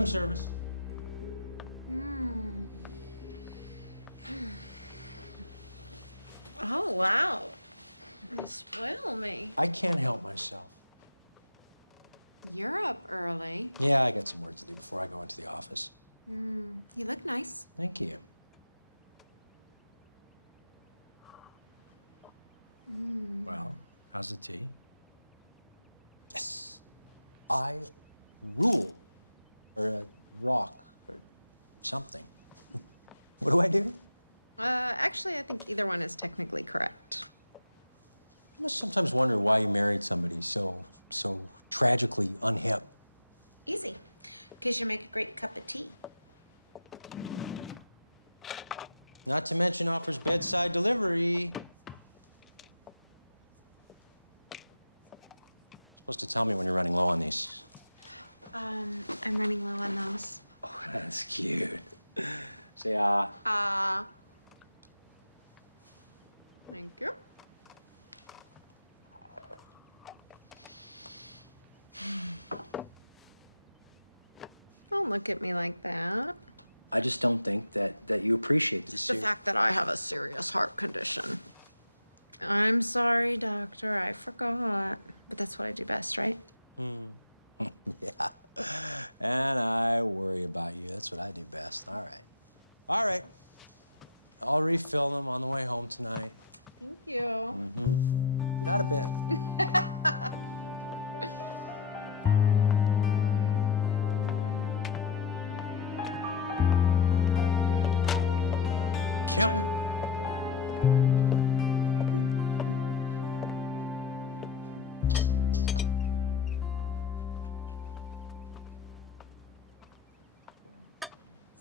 Room service. Oh, wow. You spoil me. I can't help myself. You're up early. Yeah, I got some work to do before I go into the office. You look nice. Thank you. Well, how's the tea? Yes. I rule. Or a rock, or something. What do I do? Actually, I think either one is technically correct. I must sometimes wonder why you married somebody so tragically unhip. Easy. Because you make a great cup of tea. Not to mention offers bedside delivery. Supposed to tell me when you're running low on these. I'm running low on those. Oh, that's cute. Say, Thank you. Don't look at me like that. I just don't think that you appreciate this. The fact that I have a serious heart condition. I'm sorry, doctor. I forgot. But that's what I do best, right? Yeah. And I worry about you. That's what I do best. All right. All right. I'll refill them on the way home tonight. Thank you. Get out of bed. Kim.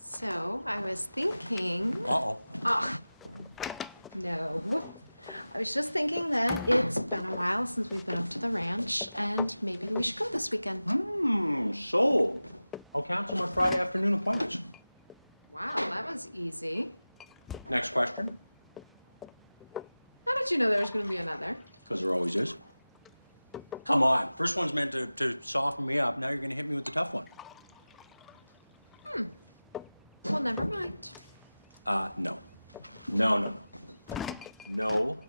So, I was thinking... Uh-oh. No. I was just thinking that it's been a while since we've been up to the ranch, and maybe we should go this weekend. Sold. I'll cancel my Friday afternoon appointments. Wow, that was easy. Next question. How did you know there was going to be another? Because there always is. Come on. First one's meant to soften me up. Now you're going to hit me with the tough one. Well, never mind. No. No. No.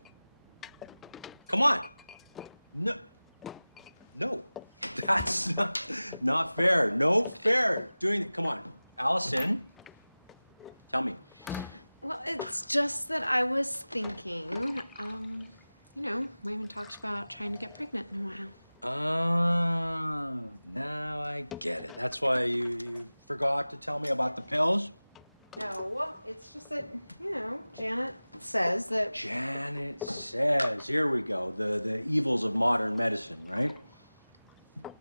Come on. No. No. That's not fair. No fair. Doing it. Come on. Allison, tell me. Well, it's just that I was thinking, you know, we haven't talked about trying to get pregnant in a while. Now I get it. That's why you forgot to tell me about the pills? No, it's just that, you know, Janet says that... Janet says. Here we go. The evils of modern medicine, right? No.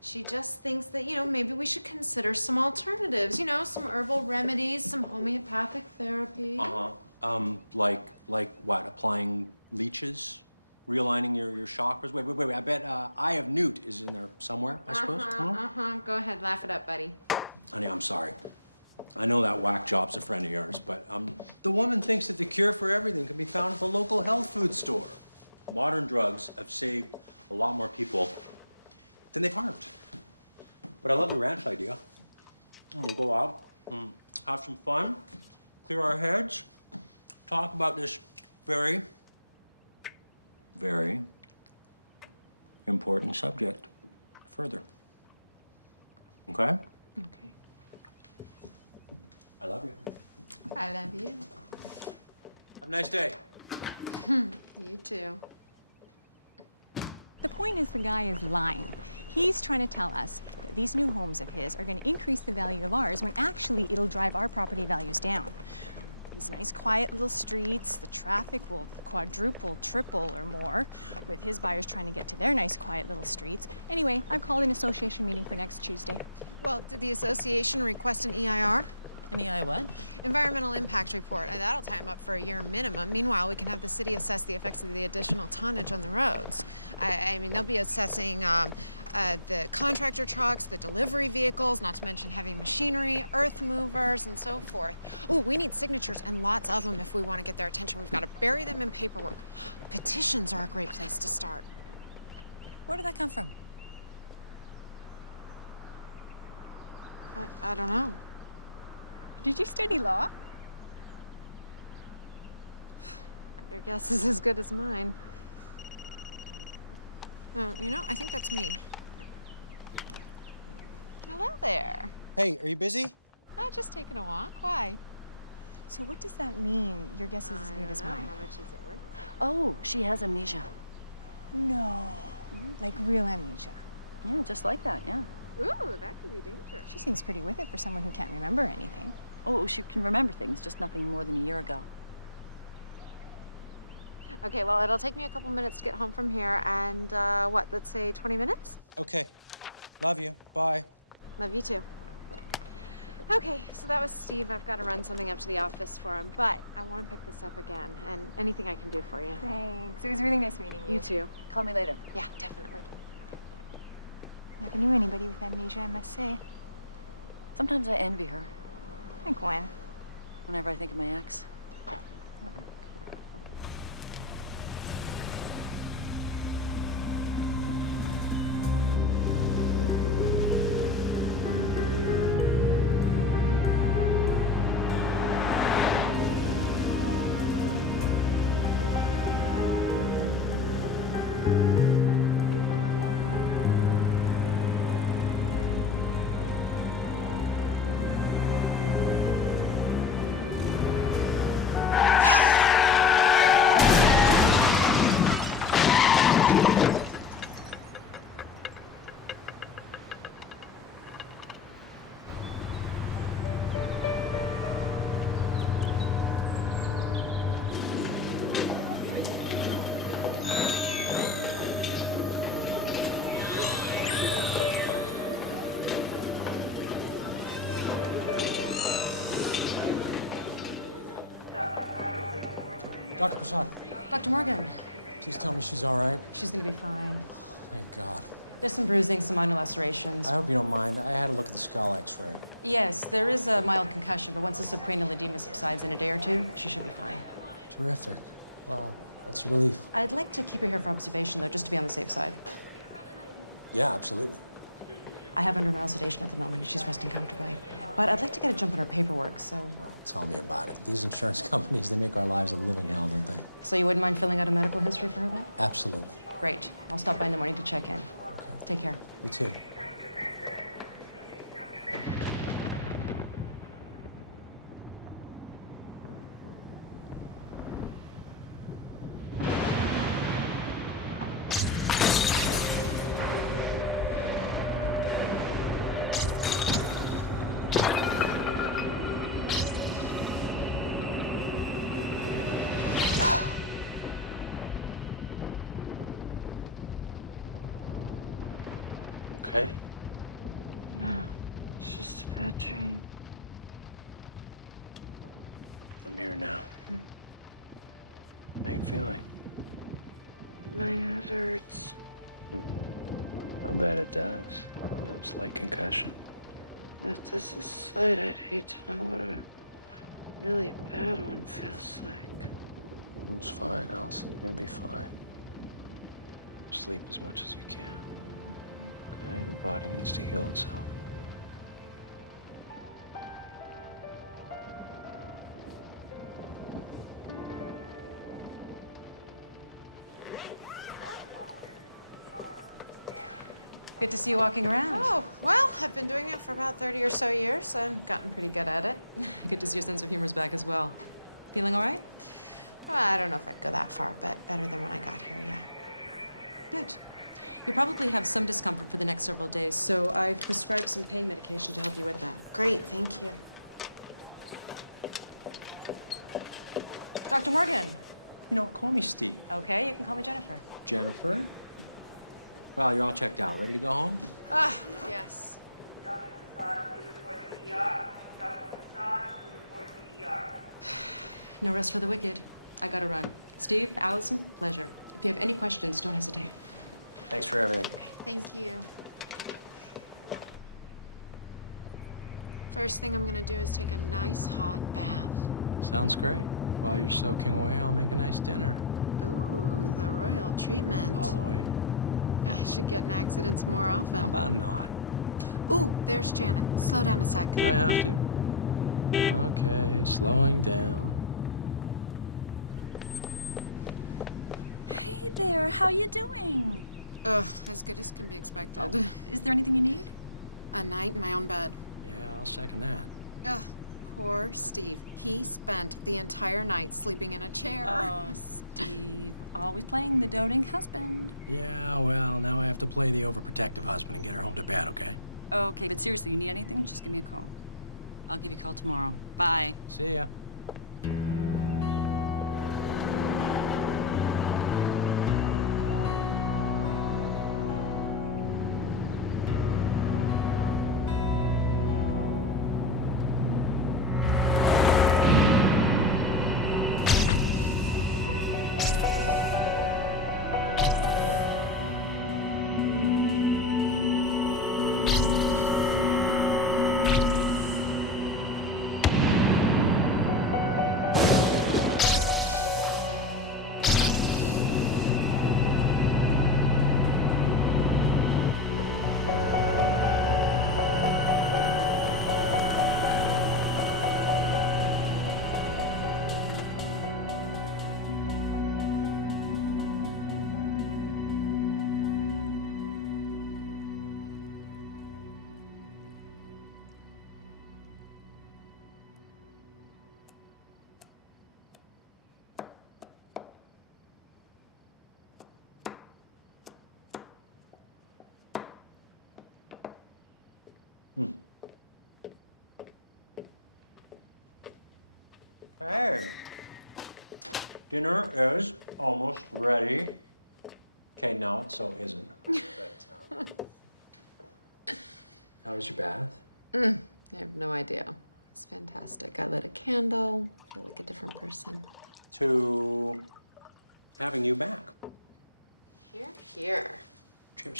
She just thinks that, you know, maybe we should consider some alternatives. You know, some herbal remedies, some homeopathic therapy. Like what? Applying leeches? Realigning your chakras? Wait. I bet Eye of Newt is in there somewhere, I suppose. Go ahead, laugh it up, buddy. Honey, I'm sorry. I know that whack job's a friend of yours, but the woman thinks that the cure for everything can be found at the local health food store. Modern drugs have saved a lot more people than they've harmed. But I love the ranch idea. We'll go out, have some fun, clear our heads, talk about this very, very important subject further. Okay? Okay. I love you. I love you. Have a nice day. You too. The point is the guy is lying. He's trying to tell us that these new homes of his are going to increase the value of ours when actually it'll drive our property values down. These nice, quiet little streets, the traffic will quadruple, triple, or more, with his buyers trying to get to their nice, quiet little streets. Anyway, I've called an association meeting for next Tuesday. Well, did the association request an EIR? An EI what? Environmental impact report. That'll tie them up for a year minimum. Meanwhile, we can have the city assess the effects of the additional tonnage on the roads. I mean, they'll be assessing the contractor trucks, the delivery vehicles, not to mention heavy machinery, earth movers, and so forth. Oh, we need signatures and lots of them if we want to get their attention. We've got to bury them in paperwork. Petitions are a great place to start. Where did that come from? I don't know. Did you study law? Your guess is as good as mine. Oh, you know, I think that's me. Hello there. Hey, are you busy? Just taking a walk. Why? So what does that mean? Your guess is as good as mine. How much is it worth? Oh, she has amnesia. No. Like real amnesia. Yeah, just like that, yeah. Ooh, that could be dangerous. She seems pretty with it for someone who can't remember anything. Oh, she can remember things, just nothing more than a year ago. Okay, well, it'll take me a couple minutes to get home from here, and what, let's say 20 minutes? Okay. Love you. Bye. Love you too. Okay, so that was Steve. I've got to run something up to the office for him, but I want to pick this up again, and anything I can do for you. Thanks. It was really nice meeting you. You too. Call me later. Yeah, definitely. Never knew anybody with amnesia, I must say. Sometimes I envy her, Like when? whenever I think of my ex. Dr. Prasad, Dr. Morgan, please tell me she's all right. she's gonna be fine. Thank God. There's some bruising, some minor lacerations. I hope you don't mind. I had a look at the skull x-ray. Yes, there is a mild concussion, but once the subcranial edema subsides in a day or two, she should be fine. Terrific. Wow, that's a relief. I'd like to keep her here for observation, though, just to be on the safe side. Yeah, absolutely. I have under mild sedation at the moment, and she's resting comfortably. But I'd like to get a jump on her paperwork, so... Oh, tell me about it. These insurance companies, they make our lives a living hell, don't they? So you wouldn't mind filling out a medical history for her, then? Absolutely. Great. I'll stop by in the morning to check in. Okay. Take care. You too. Okay. It's just a bad dream. I'm here now. How you feeling? My head hurts. I bet it does. It's like concussion. If this is sight, I'd hate to know what a really bad one feels like. It's fine, Allison. You're gonna be fine. Sleep as much as you can. Okay? Your body needs to heal itself. Good to see you walking around. Oh, well, I've been doing it for about 30 or so years and gotten pretty good at it. Good to see your sense of humor's back as well. Feeling all right? Well, I don't know if I'd go that far, but better than when I got here, yeah. Good. You probably have some discomfort for the next several days, so I've prescribed some pain medication to help you with that. Great, thank you. Dr. Morgan. You know, call me Steve. Okay, you can call me Jennifer. Jennifer? Well, you're all checked out. Ready to go home? Ah, yes. No rest for the wicked. I gotta run. Steve, Allison, pleasure. If you have any questions, don't hesitate. Thanks for everything. Thank you. First thing I'm gonna do is take a nice hot bath. Sounds great. While you're soaking away, I'll make a nice dinner. Ooh, the royal treatment. All the way. I should get in accidents more often. How about not? Ooh, there's Janet. Slow down a sec. Do I have to? Okay, slowing down. Hey there, how you doing? Ugh, as good as can be expected. Is there anything you need? A night in my own bed. Yeah, I'll second that. Ugh, poor Steve. He spent the entire night sleeping in a chair. Oh, Steve. Always playing the doting husband. Yeah, well, now I have to play the overprotective husband and get her home to bed, okay? Okay, but seriously, you need anything? Just give me a call. I'll give you a call tomorrow. Bye. See ya. Hey, dinner is almost ready. Okay, now it so isn't. How was your bath? I have no idea. It's fantastic. I lit a candle. I feel like a different person. To having you back. Here, here. Cheers.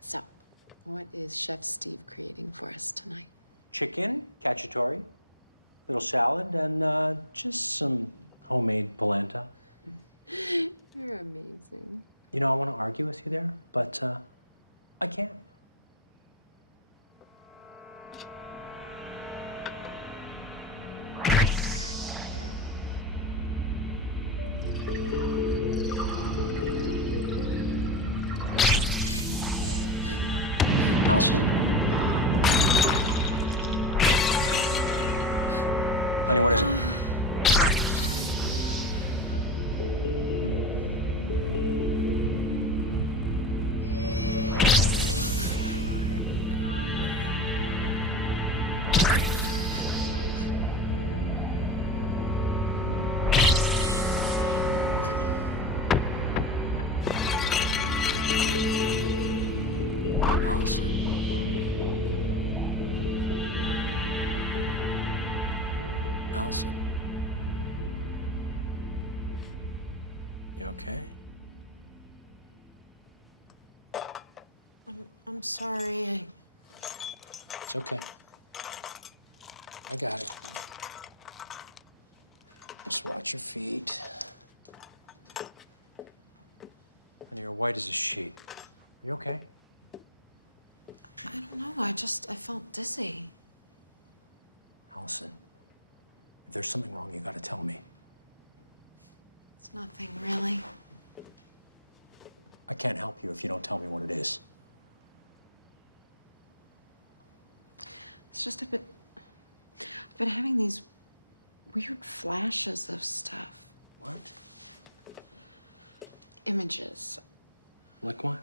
So, what is Chef Steve creating for us tonight? Chicken, cacciatore, little salad, and just some homemade polenta. You're amazing. You know, I want to argue with you there, but I can't. Elsa? Honey, what is it? Allison. Allison. You okay? I'm sorry. It's okay. I got it. Just watch your feet. Honey, you're white as a sheet. You okay? I don't know. I felt dizzy. Allison, if there's something wrong, you gotta tell me. It's nothing really. I can't help you if you don't tell me what it is. It's just I've been having these weird flashes of stuff. What? Images. Like what?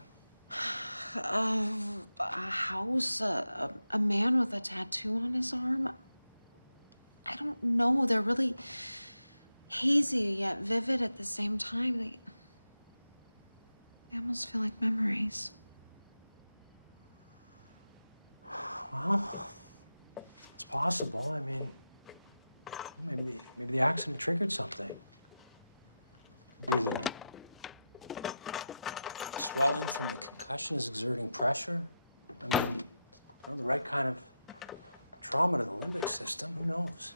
Of a house, a man with a tattoo on his arm. I don't know. They're really hazy yet vivid at the same time. They almost feel like memories. Well, it's possible. I mean, maybe the accident triggered something. Maybe the swelling from the concussion is exerting pressure. I mean, you know, the right kind of trauma to the limbic system. Who knows?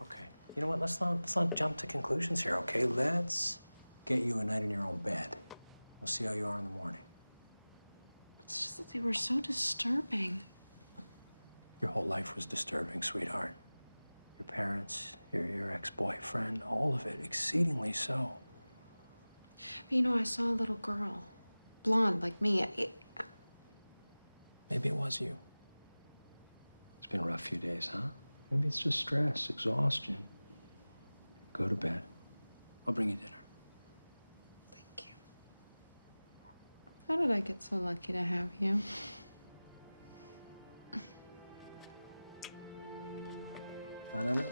Okay. You know what? Let's not jump to conclusions here. Okay. Let's get you a night in your own bed. We'll see how you are in the morning. It's just that they were so disturbing. Your whole life was disturbing, sweetheart. Your parents, your ex-boyfriend, all of it, exceedingly so. But you know, I saw a little girl, blonde like me. Maybe it was you. It's been a rough few days, huh? Maybe it's just stress, exhaustion. Go to bed. I'll bring you dinner. Thank you. How did I get so lucky to have you? I don't know.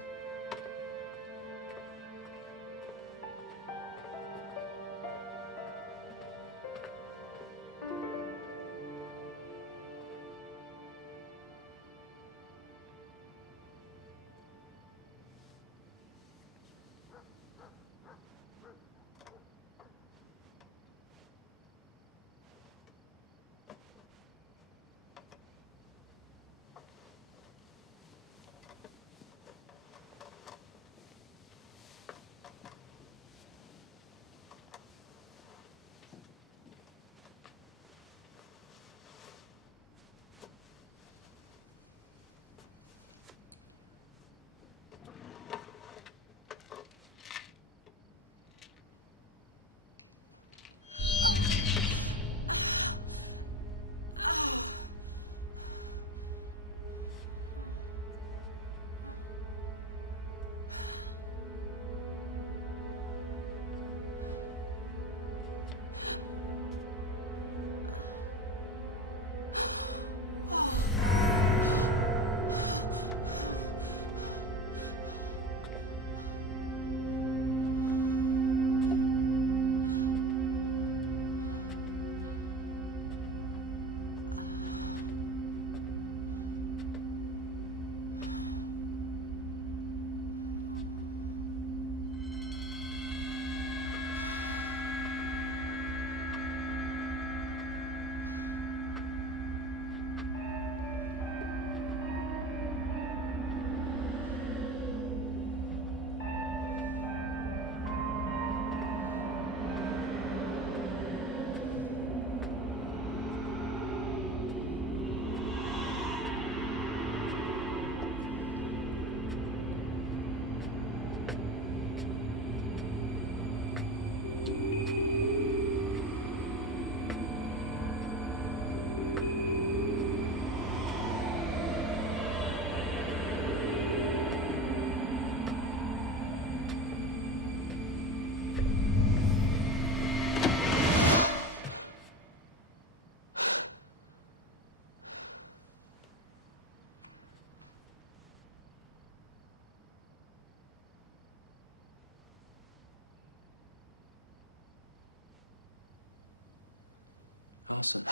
Allison.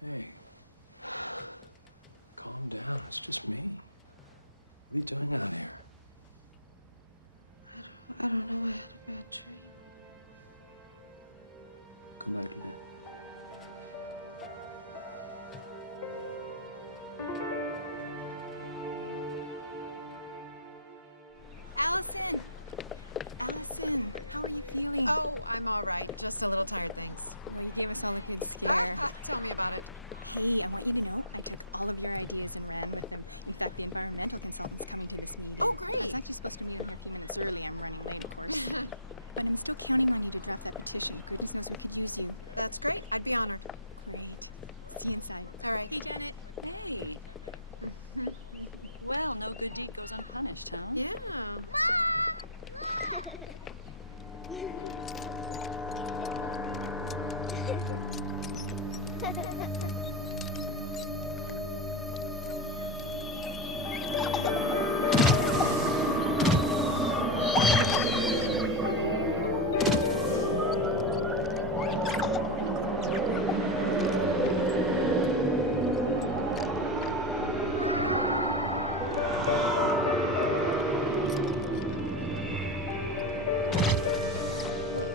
Hey. Calm down. It's just me. What are you doing out here? I don't know. I had a bad dream. Come back to bed. Allison! Allison, how are you feeling? Oh, I'm all right. Just a little tired, thanks. Well, you gave us all a good scare. Tell me about it. Hey, I want you to know I took all of your ideas and ran with them. In fact, the environmental consultant's coming to this meeting. Oh, great. I was actually supposed to meet him here a few minutes early. I'm running late, of course. But I'm still counting on you to draft that petition. Goodness knows we could use you. That's great. I'd be honored. Great. See you inside. All right. Hey, Janet. Hey. Well, no good deed goes unpunished, huh? Yeah.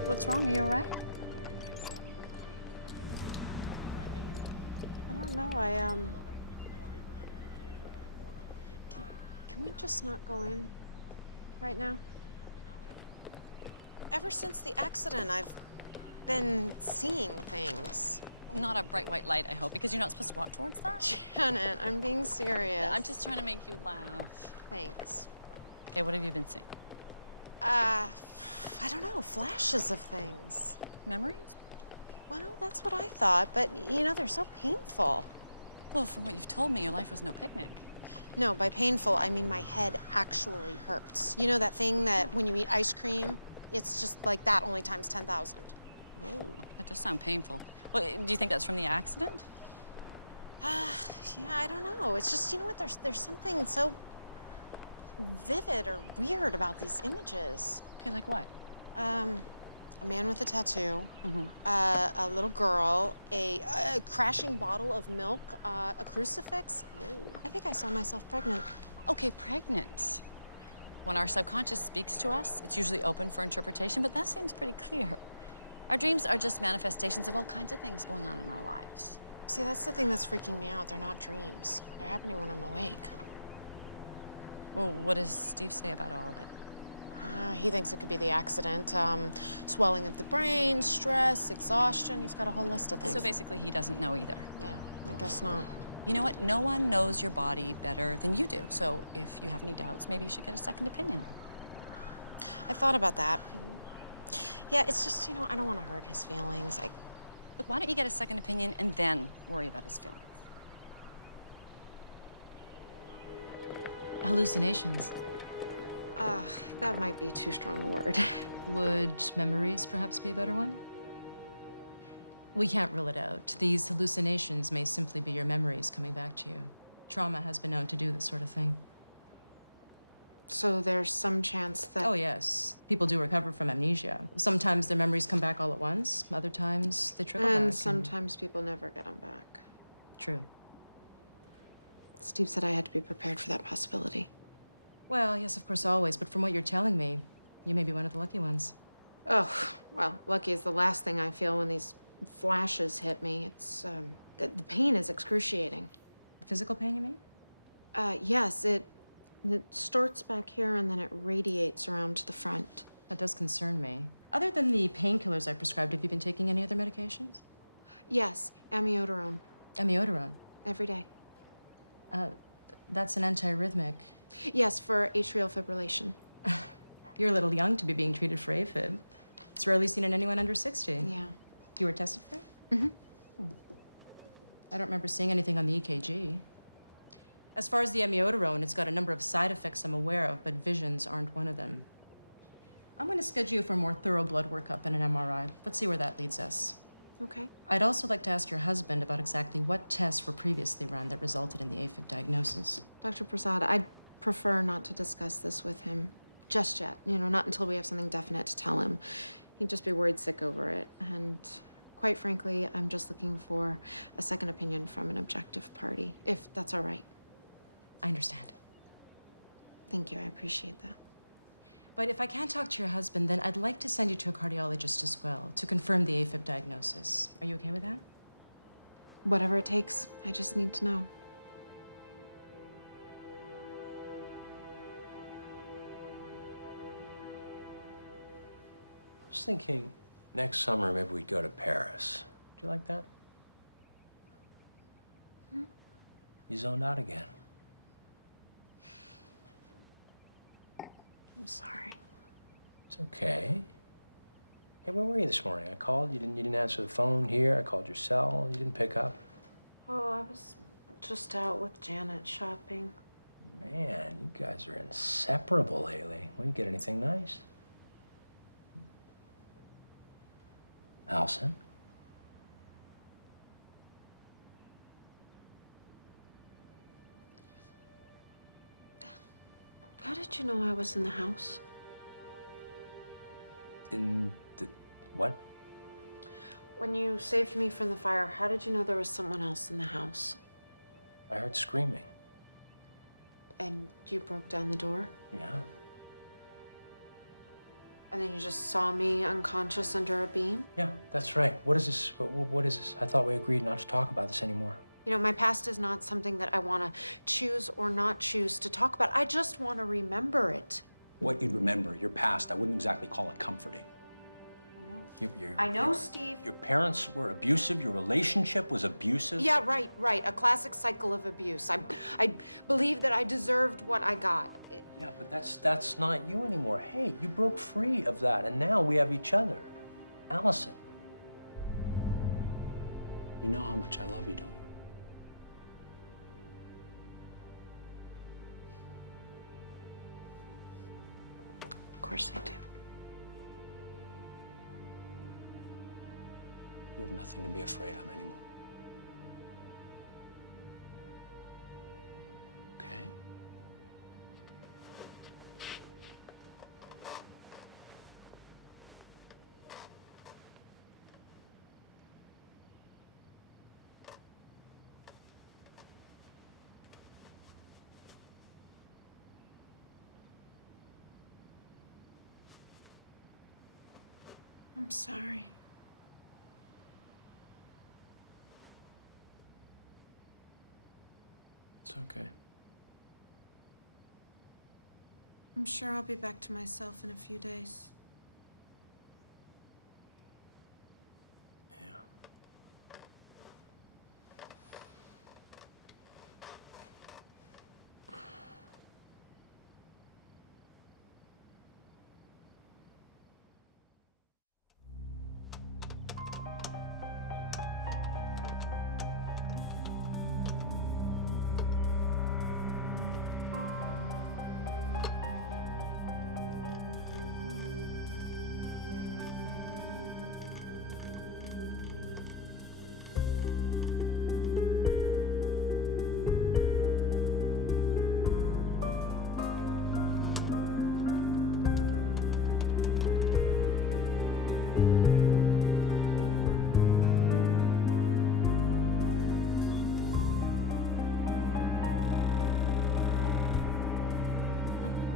What's wrong? Are you all right? I don't know. Can we just not go in right now? ever since the accident, I've been seeing things. Not a bright white light, I hope, because you're not supposed to walk towards that. Janet, I'm being serious. I'm just trying to make you laugh. Thanks. Okay, what have you been seeing? I don't know, flashes of things. Memories? Well, that's what I thought, but you know, they're so painful. Well, from what you've told me, your life was no picnic. No, by painful, I mean my head actually hurts. You know that thing that when you eat ice cream, it's just like that, only times 10,000. Whoa, that does sound painful. Well, do you think that's from the accident? Yeah, I don't know. It's just, you know what, there's something so vivid or weird about these images. Okay, like what? A man with a tattoo, a little girl, a crashing bottle of milk, a crucifix. I think I saw myself pregnant. Okay, pregnant. When our subconscious speaks to us, it's usually open for interpretation, but that seems pretty clear. Our dreams are just manifestations of all kinds of things going on in our lives. See, that's the thing that's freaking me out. They're not dreams. They're happening when I'm awake. Well, what does Steve say about all of it? He thinks it could be the accident, swelling of the brain, stress, exhaustion. He's got a whole list of things. So basically, he doesn't know either. Yeah, I guess not. You know what? No one knows your body better than you do. So if you have any doubts, maybe you should get a second opinion. I thought about that. Yeah, it's just, you know, I don't want to hurt his feelings. Look, why don't you get a second opinion and then worry about his feelings? Hallucinations. That might be too strong a word. Would memories perhaps be a better one? We can't rule it out. These hallucinations may simply be your memories coming back to you. Trauma has been known to do this sort of thing. So there's some chance that... Oh, yes. People do recover from amnesia. Sometimes their memories come back all at once. Other times they trickle back. And sometimes people never get them back. True. Steve said I had to be prepared for that possibility. Well, yes, of course, always. But from what you're telling me, you may be one of the lucky ones. Oh, well, lucky is the last thing I feel when these flashes hit me. It's, the pain is excruciating. Physical pain, you mean? Yes, it starts back here and then it radiates around to the front. That does concern me. Other than the painkillers I prescribed, have you been taking any other medications? Yes, amiodarone, Amiodarone. every day. That's an antiarrhythmic. Yes, for atrial fibrillation. You're a little young to be being treated for AFib. It's rarely seen in anyone under 60. Yeah. You were tested for it? I don't remember seeing anything on the EKG. As far as the amiodarone, it's got a number of side effects I'm aware of, but visions aren't one of them. I'm going to schedule you for a more thorough blood workup and an MRI. Let's see where that leads us. Okay. I'd also like to ask your husband about exactly what tests were previously run that resulted in the AFib diagnosis. Dr. Prasad, I'd prefer not to discuss this with him just yet. You know, not until we have something definite to tell him. He'd just be worried sick over it. And quite frankly, I'm just looking for a second opinion from an objective party, if that's all right. I understand. Thank you, I appreciate that. But if I can't talk to your husband, then I'd like to send you to a cardiologist as well to confirm the AFib diagnosis. Are you okay with that? Whatever it takes, I just need to know. I was thinking next summer maybe we'd go to Paris. Do you like that? You zoned out again. I'm sorry. It's okay. Hey, where were you this morning? I called, you didn't answer the phone here. I called your cell, you didn't pick up. Oh, I was just out with Janet shopping. Man, you guys are inseparable lately. Will you get anything nice? Allison? How did you know I was in the house? In the... what? When you saved me from the fire, how did you know there was someone else in the house? I heard screaming. And you broke down the door? Yeah. And then you just saw me unconscious under a beam? Yeah, that's right. What is this? What is this? I thought we agreed not to talk about this anymore. You know, my past is not something that I want to choose or not choose to talk about. I just want to remember it. What you'd remember, your past, I wouldn't exactly call it comforting. I know, Steve. Your parents were abusive, your relationship was abusive? Yeah, right. A classic cycle of abuse. I believe that I deserved what I got. Yeah, but that's not you anymore. Hey, you broke free of that, and now we have each other. Allison. You know how much I love you, don't you? Of course I do. You have nothing to be afraid of anymore. Okay? I'm sorry. It's okay. I'm sure I'll be back to myself in a few days. Yeah.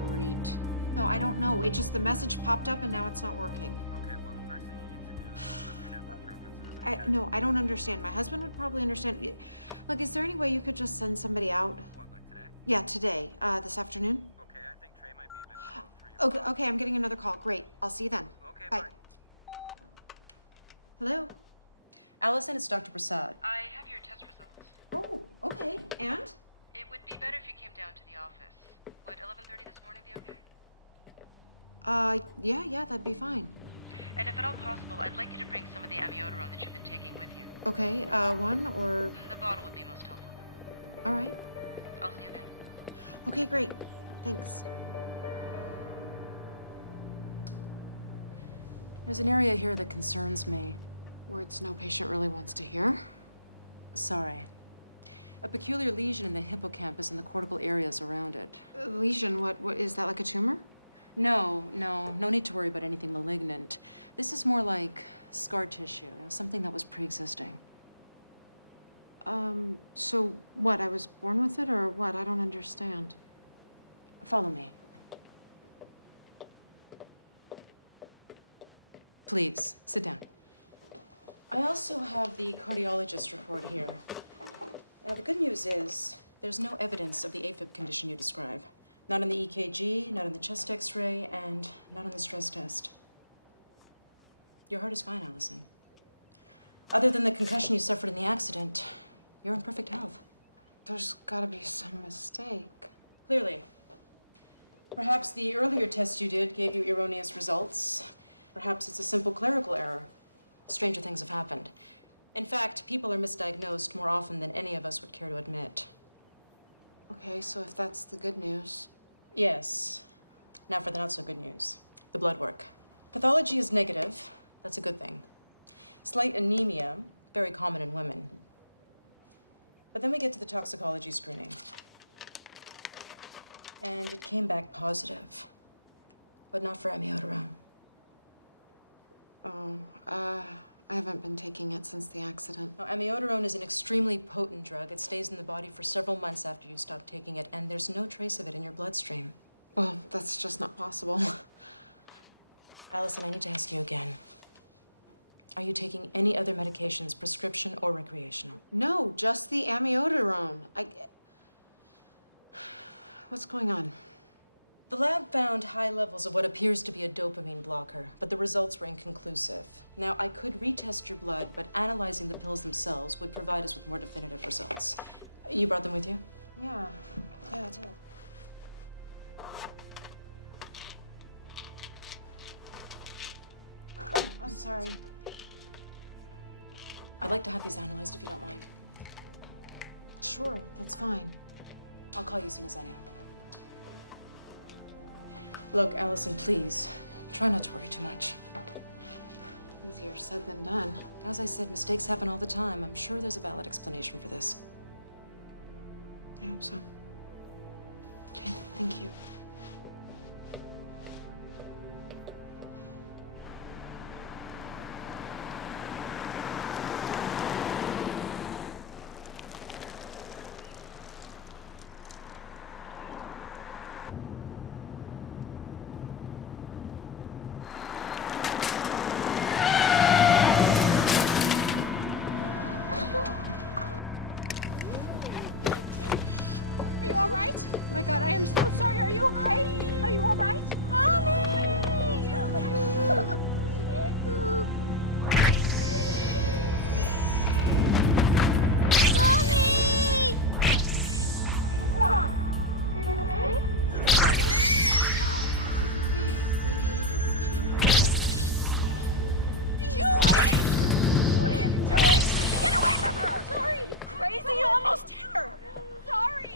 Great. No, I don't know. It just, the message popped up and now it's not working. Okay, well, the first thing you need to do is set up your network preferences. No, I don't understand. My husband would probably understand. Look, is there any way you could just send somebody out? What, like today? Yeah, today. This afternoon? Okay, I think Trey might be available at 3 o'clock. Okay, I'm getting another call. Great. I'll see you then. Okay, Bye. bye. Hello? Allison, it's Dr. Prasad. I have your test results. Oh, okay. And? It would be better if you came down to the office. Would 11:30 this morning be okay? Yeah, that'd be fine. And if at all possible, I'd like you to bring some of the amiodarone that you've been taking with you. Okay, one or... The bottle would be most helpful. All right. I'll see you then. Okay, great. Thanks. There's an area here that concerns me. Words no patient really wants to hear. Sorry. A peculiar lesion in the hippocampus and the cortical areas around it. Lesion, what is that, like a tumor? No need to worry about anything malignant. This is more like scar tissue, something that was pre-existing. So what, I was born with it or what? I don't understand. Follow me. Please, sit down. I also have the cardiologist report here. Now, the good news is there's no evidence of the AFib condition you describe. Not in the EKG, not in the chest x-ray, and not on the stress test. Your heart is fine, Allison. Other than the concussion you suffered in the accident, you're in perfect health. There's gotta be some mistake. Clearly. Perhaps the earlier test you did gave you erroneous results. Perhaps it's a simple clerical error. Stranger things have happened. In fact, people are misdiagnosed more often than any of us would care to admit. Okay, so if that's the good news. Yes. Now for the not so good news. The blood work. Pathology is negative. That's a good thing. Slight anemia, very common in women. But then we get to the toxicology screening. And it came back positive. But not for amiodarone. Oh, I haven't been taking it since the accident. Now, amiodarone is an extremely potent drug. It stays in the body for several months after you stop taking it, and there's no trace of it in your bloodstream. Well, that's just not possible. Allison, I need to ask you again. Are you taking any other medications, prescription or recreational? No, just the amiodarone. What's going on? The lab found high levels of what appears to be a dopamine blocker, but the results were inconclusive. Now, I could retest your blood, but analyzing the pills themselves would provide us with more definitive results. You brought them with you? Yeah, I did. I'm sorry. I'd like to have these analyzed if you don't mind. Sure, that's fine. I'll call you as soon as I know. Look, Allison, please, try not to worry too much. Easier said than done. As I said, mistakes happen all the time. I'm sure there's a valid explanation for this. I hope so. Okay, thank you. Are you all right? Oh my God, I am so sorry. Are you okay? Are you all right? What are you doing? Get away from her! Sorry. You crazy? You almost hit her. Sorry.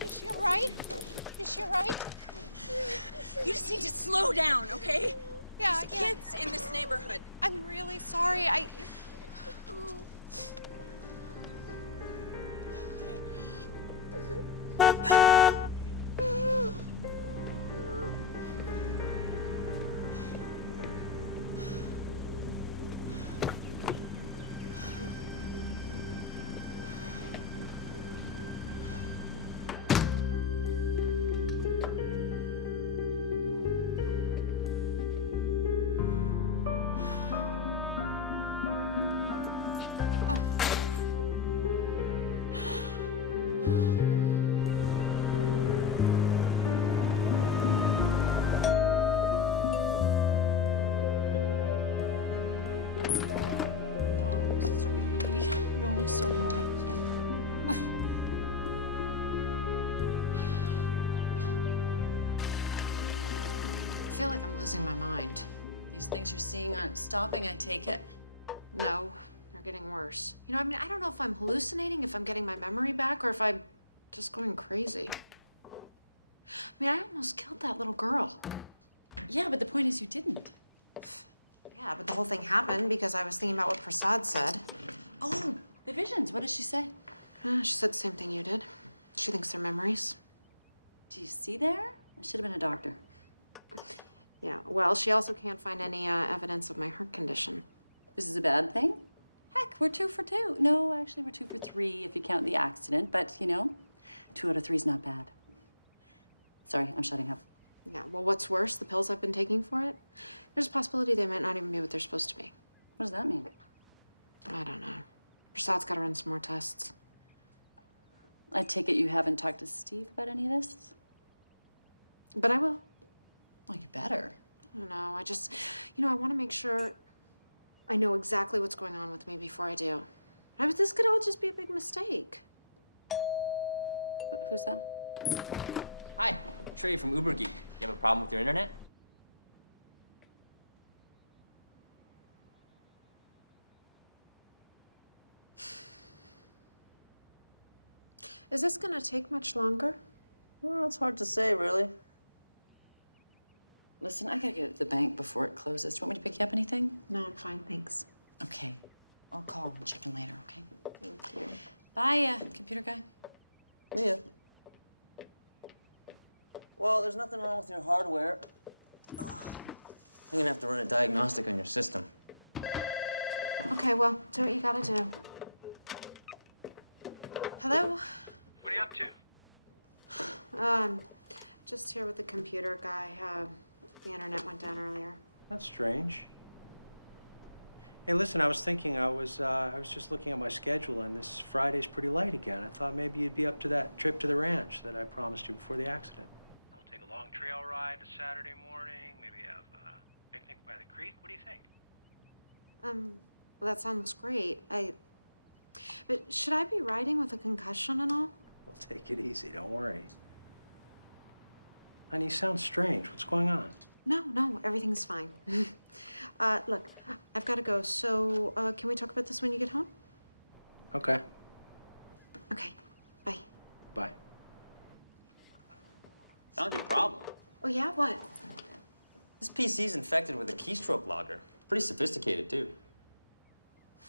Is she all right? Is she all right? You just need to slow down, okay? Yeah, There's kids in this neighborhood. I'm really sorry. You don't look so hot. I feel like I'm losing my mind. These things you're seeing aren't stopping, I take it. No, they're getting worse. You know, I mean, I don't know if I'm hallucinating, if I'm getting my memory back, or if I'm just going crazy. I mean, I almost killed that little girl. Yeah, but the point is you didn't. Yeah, but the whole thing happened because I was thinking about what Prasad said. Oh, the visions. What did she say? She said the same thing you did. She thinks they're memories. Do you see there? I should have been a doctor. Yeah, well, she also can't find any evidence of my heart condition. This is a bad thing? Heck, we're 2 for 2. No, actually, we're 2 for 3 if you count the accident. But, you know, 2 out of 3 is not bad. Sorry, I'm shutting up. Yeah, well, what's worse, the pills I've been taking for it, there's a possibility they might not even be what they're supposed to be. What does that mean? I don't know. Prasad's got to run some more tests. I take it you haven't talked to Steve about any of this? But I will. Well, you better. I don't know. I just, I want to make sure I know exactly what's going on with me before I do. I mean, this could all just be a big mistake. Who's that? Hi, Trey from Uber Geek. You have a problem with your internet? Is this gonna take much longer? Well, it's hard to say, really. Listen, I gotta get to the bank before it closes. Do you want me to pick you up anything? No, I'm fine, thanks. Okay. I'll call and check in later, okay? Thank you. Bye, computer guy. Yeah. Well, there's nothing wrong with your hardware. I'm gonna have to run a diagnostic on your system. Okay, well, do what you gotta do. Hello? What are you up to? Just here with the computer guy. The internet went down earlier. That's strange. Hey, listen, I was thinking, I was just looking at my schedule, and this Friday's pretty light again. I thought maybe you'd be up to that trip to the ranch that I promised you before the accident. We'll take a long trail ride to Saturday morning, maybe have a picnic by the creek. What do you think? Well, that sounds great. But should I be riding with a concussion and all? Well, take it easy, don't worry. Honey, you sound strange. What's going on? No, everything's fine. Look, I've got to go, so can we talk about this when you get home? Okay, Okay, bye. bye. Found your problem. Oh, yeah? What? This PC's infected with a keystroke logger. Pretty sophisticated, too.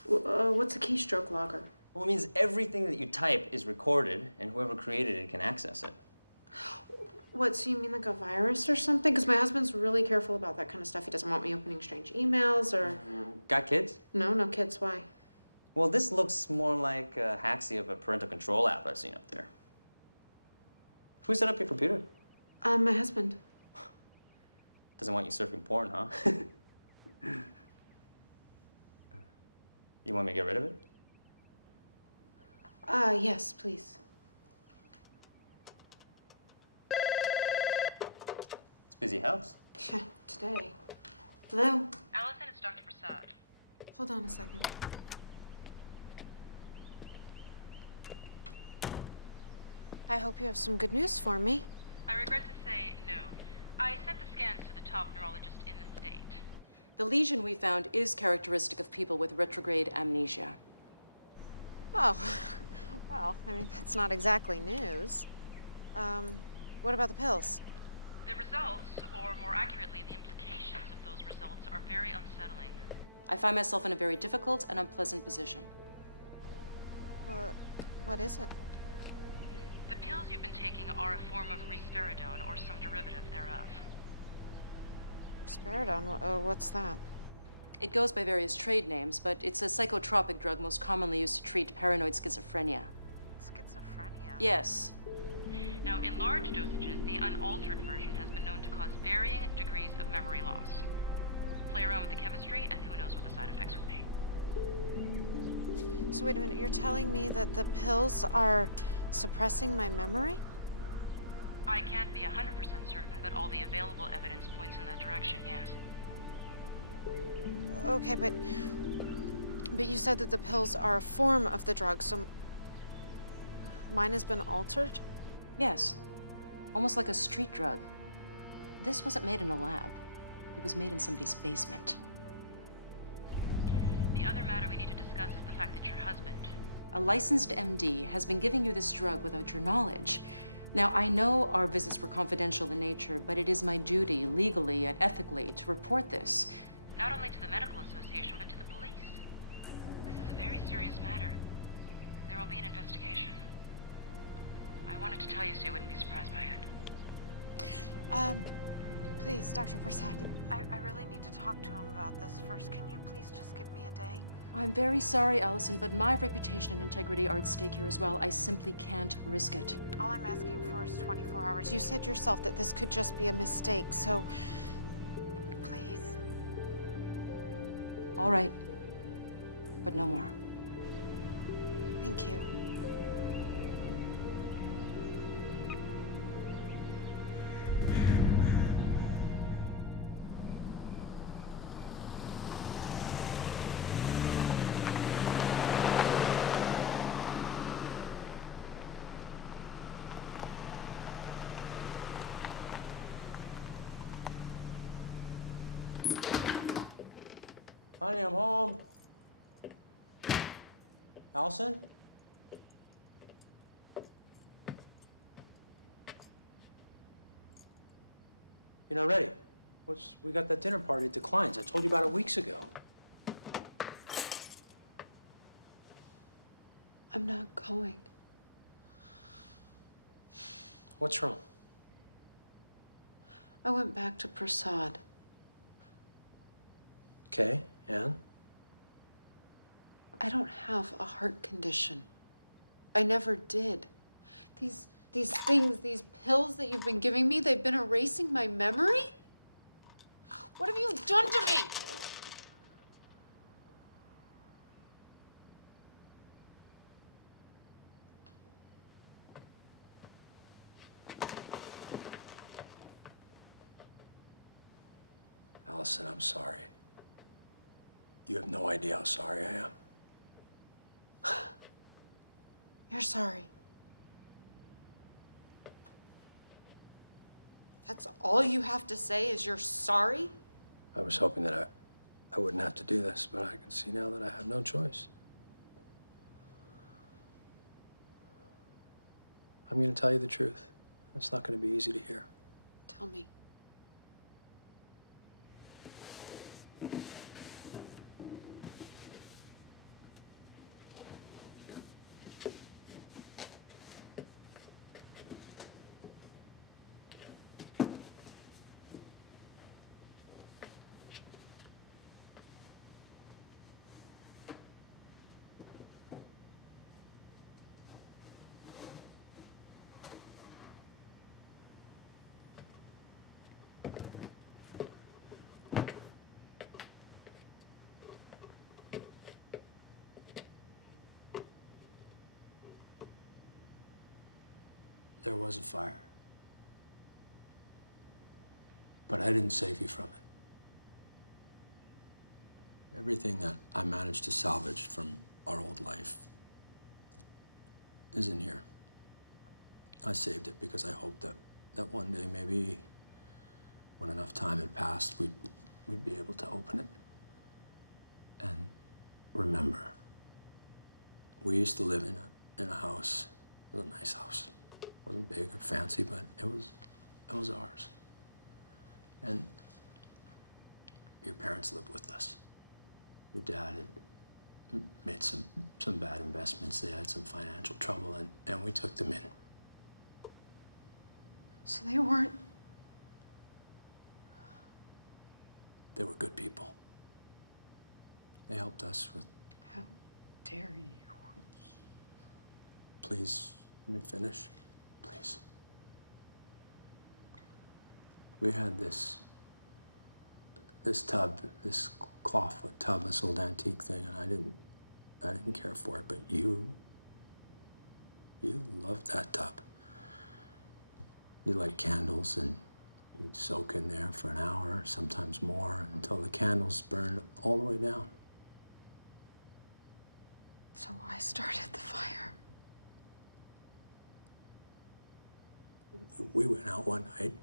What's a keystroke logger? Well, it means everything that you type is recorded, and whoever created it can access it. What, so you mean like a virus or something? Because my husband's really careful about that kind of stuff. He doesn't want me opening strange emails or... Got kids? No kids. Why? Well, this looks more like a haxi of a parental control app I've seen up there. Who set up your computer? My husband. Doesn't want you surfing porn, huh? You want me to get rid of it? Yes, please. It's a busy house. Yeah, today. Hello? Allison, it's Dr. Prasad. Hold on a second. I hope you have some good news for me. I regret to say no. I sent the scans to the top neurologist in the state. The lesion we found is characteristic of people with retrograde amnesia. Oh, well, I mean, that's not exactly news. What about the pills? The results, or more accurately, the implications of those results, are very unsettling. I find myself in a very difficult and unpleasant position. What is it? The pills you've been taking are a form of risperidone, or some derivative thereof. Risperidone? What's that? It goes by various trade names, but it's a psychotropic drug most commonly used to treat paranoid schizophrenia. Schizophrenia? Yes. Now, in large dosages, the unaltered version has been known to cause varying degrees of memory loss. Play around with the chemistry, and who knows what the side effects would be. So wait a minute, you're telling me that the pills are suppressing my memory? I can't be 100% certain, but all the available evidence points in that direction, yes. Okay, but you said that the pills are a form of the drug, so mine has been altered? Yes. Almost like a street drug. This wasn't made in a lab. It was made in somebody's basement. The other matter we need to discuss is the fact that your husband... A licensed MD has been giving you this drug without your knowledge. Now, I know our visits were confidential in nature, but it is my duty, legally and ethically, to report this. Not only to the medical association, but to the police. This is a very serious matter. There will be an investigation. I wanted to tell you so you wouldn't be surprised by it. Please, Dr. Prasad, I really need to talk to him about this first. Can you please just give me a day? I'm very sorry, Allison, but my reputation and integrity are at stake here as well. I simply can't risk it. All I'm asking for is 24 hours. You said yourself that this could just be a mistake, so please. All right, but no more. Thank you. Honey, I'm home. Allison? You're not ready. We got that dinner party at Declines. I told you about it weeks ago. I'm not going. What's wrong? I went back to Prasad. Okay, and? I don't have a heart condition. I never did. These things, these pills that you've been giving me, they've been erasing my memory? What have you done to me? Allison, I'm sorry. You have no idea how sorry I am. You're sorry. That's all you have to say is you're sorry? I was hoping that I wouldn't have to do this, but I can see now that I have no choice. I'm going to tell you the truth. It's not going to be easy to hear. Tell me. There was a fire. But I didn't save you from it. Everything that I managed to salvage from our old life is in here. I saved it because I hoped that one day, maybe when enough time had passed, we'd be able to open it and remember. We used to live in a house. It was a nice house. It wasn't big or fancy, but it was ours. And your parents lived with us. Your dad had made some bad investments. They had some financial trouble, and we took them in. So they weren't. They were good people. They helped us with. How dare you? Please, let me finish. Please. We had this tub, this clawfoot tub, this old antique thing, and I didn't care for it, but you loved that tub. You light candles and you'd soak in there for an hour, sometimes more, until the candles burned all the way down. So I started the fire. We went out one night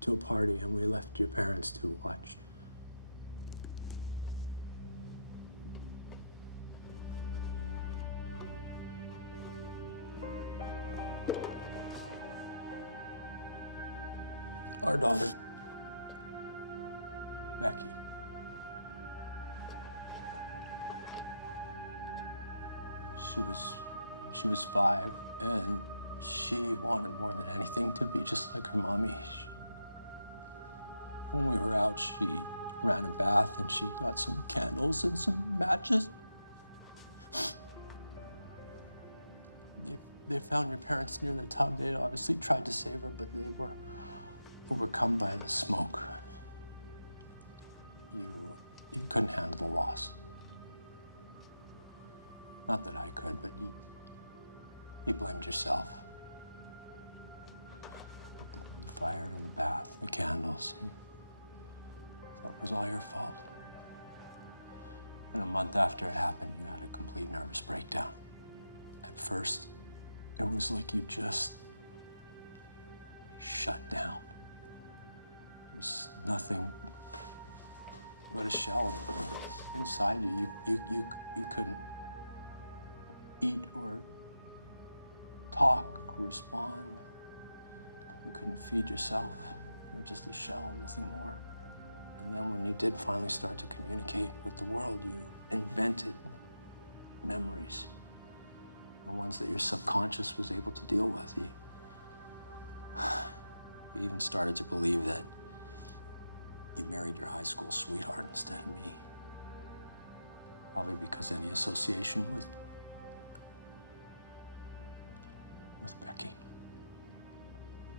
to a party and we left your parents to watch. Our daughter, Becky. She was 5, and she wanted more than anything to be just like her mommy. When we were out, she ran a bath and she got some candles and some matches. They found your parents near the tub. They had obviously tried to save her, but they were overcome by the smoke. You couldn't handle the loss. Not that I could, but you blamed yourself. The fire and the bath, the candles. You thought it was all your fault. And a month after it happened, you had a complete nervous breakdown. At first, it was like you just shut down. There was nothing but a shell inside you. You couldn't eat or talk, respond. You couldn't feed yourself. You were just a shell, nothing more. And then when you did finally start to communicate with the world, you invented memories, the ones that your subconscious was able to deal with. You even started to believe that you married your high school sweetheart instead of me. Probably because any association with Becky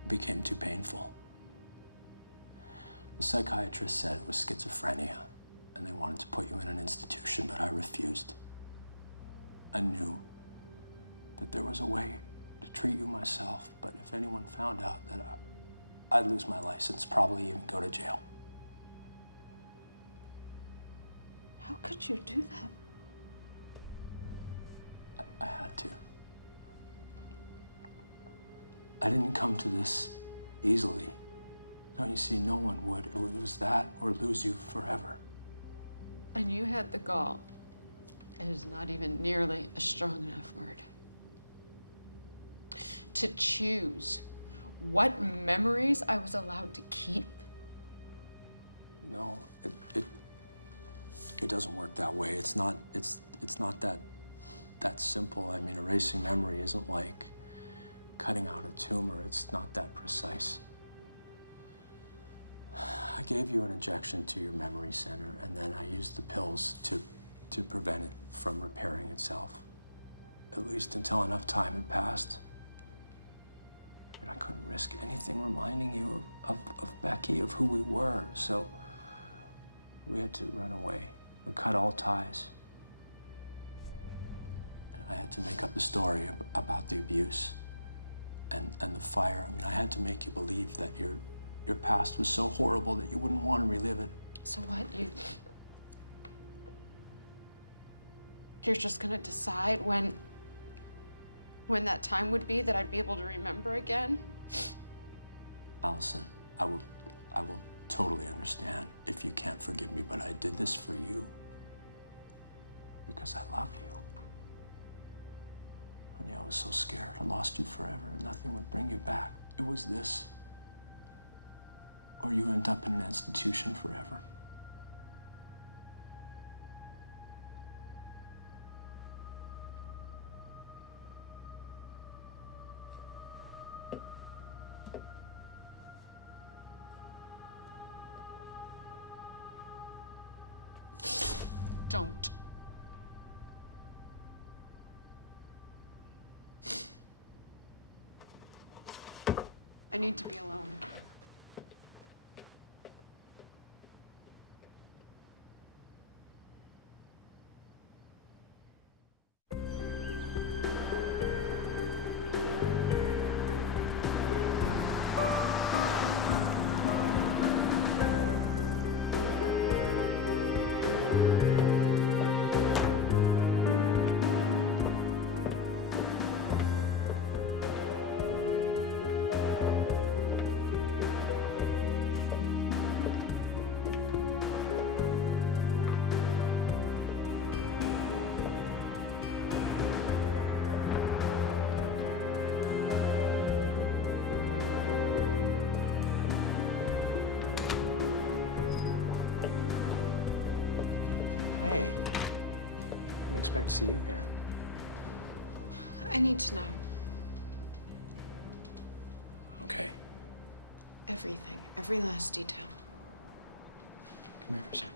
became too painful. The psychiatrist said it was schizophrenia, and they wanted to put you in an institution, but I refused. I knew that there was a way to treat you myself, but if anyone found out that I'd lose my license, probably even go to jail. How could you do that? I had to. I didn't come to this easily. Don't you see, no one would. It was that or lose you forever. And you had the gall. It is not even nearly a strong enough word. To choose what memories I was allowed to keep. No, it doesn't work that way. It's not that simple. I mean, erasing memory isn't like cutting out a tumor. It's not that precise. I gave you an injection to your memory center, and then I used the pills to prevent it from repairing itself, at least until enough time had passed. And I couldn't risk anything reminding you of Becky, of who we were, so we had to run away. We cut all ties. And I had to make up the story about the abuse and the fire. I mean, I had to make you believe that your past was so horrible that you wouldn't want to relive it. So what, you're just gonna decide when that time would be that I'd be able to remember again? Allison, I will totally understand if you can't forgive me, but I did this for you because I love you. Honey, I was so scared. I lost you forever and nothing would bring you back. It was this, or you end up in an institution forever. Don't. I need to be alone. Hey, didn't expect to see you here. I need to know Okay, everything, every last detail. come here for a second.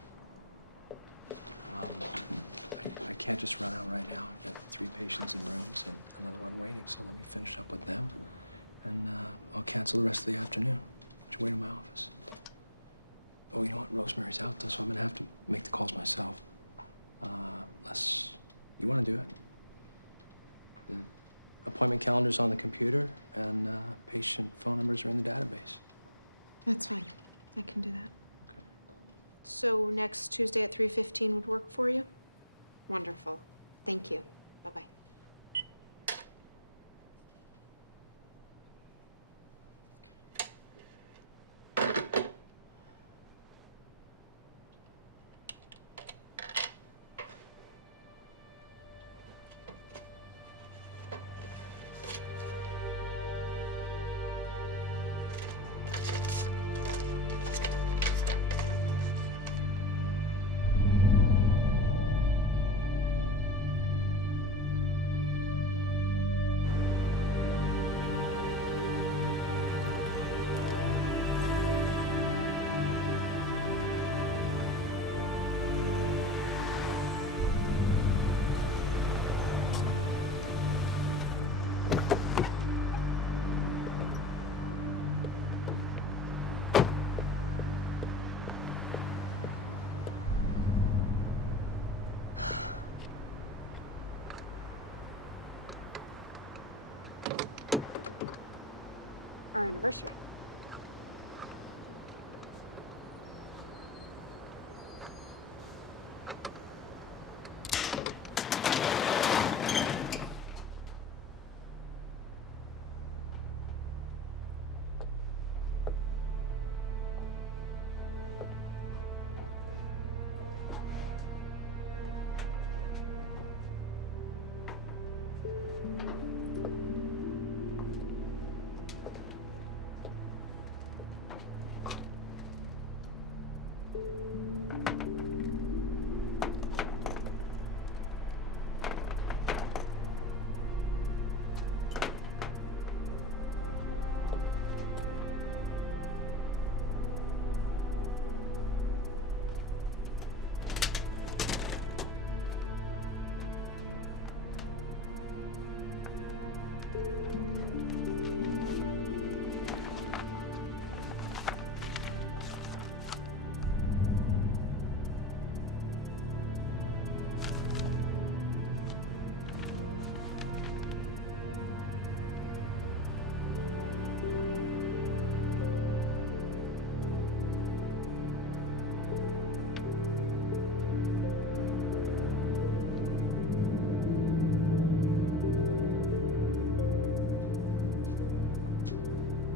I can't just run out right now. I've got 3 patients in rooms and another one waiting, so let me finish up with them. And I'll cancel the rest of the afternoon. Just wait in my office. Oh, you know what? Rosemary's out, though, so I'm gonna have to make the calls myself. Unless you want to do it. The appointment calendar's on the computer, and patient phone numbers are in the database. That's fine. I can do that. Okay. So next Tuesday at 3:15 would work for you? Wonderful. Thank you. Bye-bye. Our anniversary.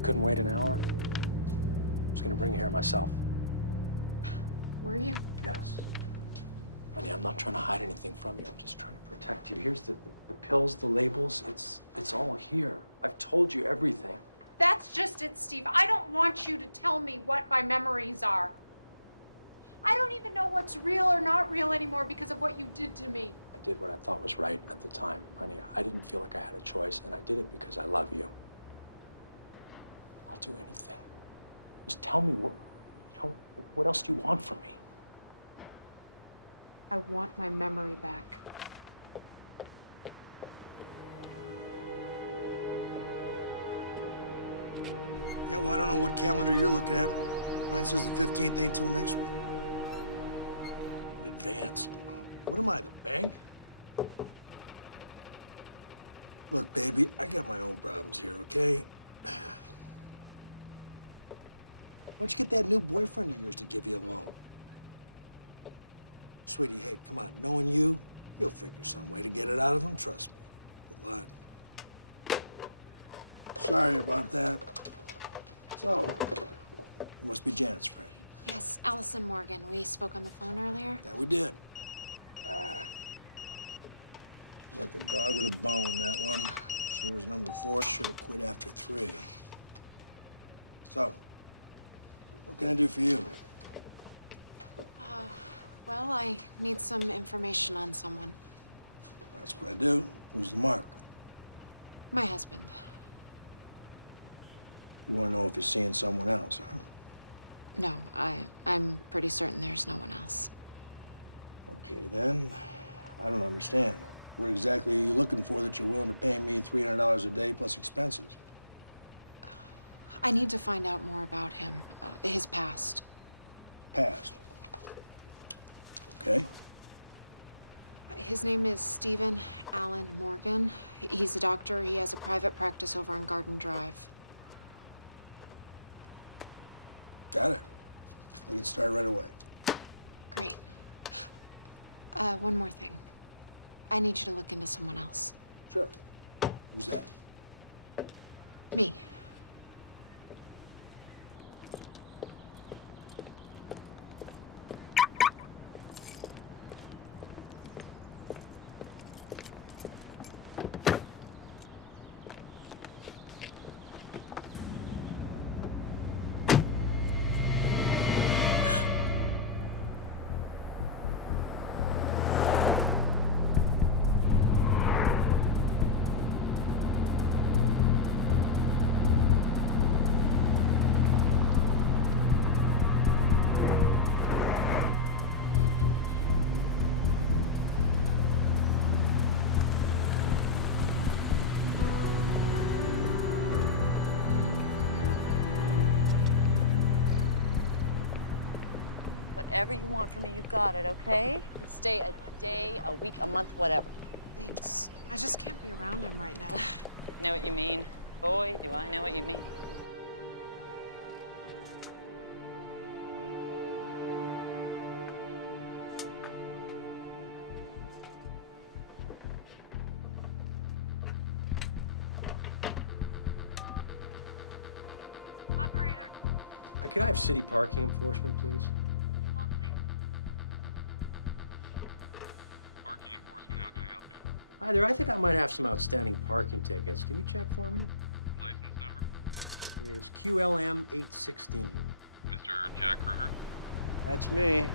couldn't wait an hour, I was gonna bring you here myself. Were you? Yes. Honey, I'm not trying to hide anything from you. I'm just trying to protect you. Here's the pills, the labels. It's all here. I've told you everything. That's just it, Steve. I don't want you to tell me what my memories are. I don't even know what's real or not real anymore because of what you did to me. I did what I thought was right at the time, honey. I didn't feel like I had a choice, and I did it because I love you. I'll do anything. Just tell me what else do you want from me? I want my memory back. Yeah, well, I don't know what calendar you're looking at. Mine says the 15th ain't till next week. In advance. What am I, the bank? Look, baby, I got my own problems here, okay? Why don't you get that new boyfriend of yours to give you a loan? Sweetie, hey, come on. Knowing you, you'll figure some way to get it out of him, trust me. Good luck. Sorry about that. So, you must be Janet's friend. Yes, Allison Morgan. We spoke on the phone earlier. That we did. Like a dog with a bone, that one. She was number 4, should have quit after 3. So, what can I do for you? Well, I need some information on someone. That's what I do. Who's the mark? My husband. You want to know if you're seeing someone else, huh? No, I'm pretty certain there's no one else. Okay, then. I don't understand. What exactly are you looking for that you're willing to pay me $300 a day plus expenses? I need to find out more about him, his past. Past. Okay. His name is Stephen Allen Morgan. He's a doctor. He has a private practice over on Garden Drive. Got it. We can start right away. Great. One more thing. I need you to look into someone else. Sure. Who's that? Me. Whatever you want from me, you got it, okay? You can stay a day, a week, a month, whatever. Thanks. I just can't be around him right now. I know what you mean. Boy, do I know what you mean. Operator, Could I have city parking enforcement, please? hold please. Parking enforcement, how can I help you? Hi there. I think I might have some outstanding parking tickets. Can you check for me? License number? It's QLM 816. Mr. Jack Kruger? That's me.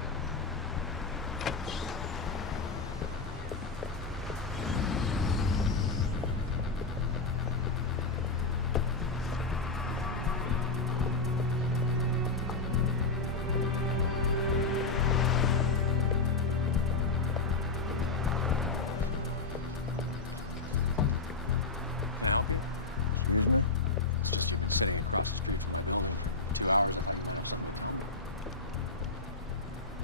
Can I help you? Excuse me? It's just you've been sitting across the street from my building for 2 hours. I thought you might have something to tell me.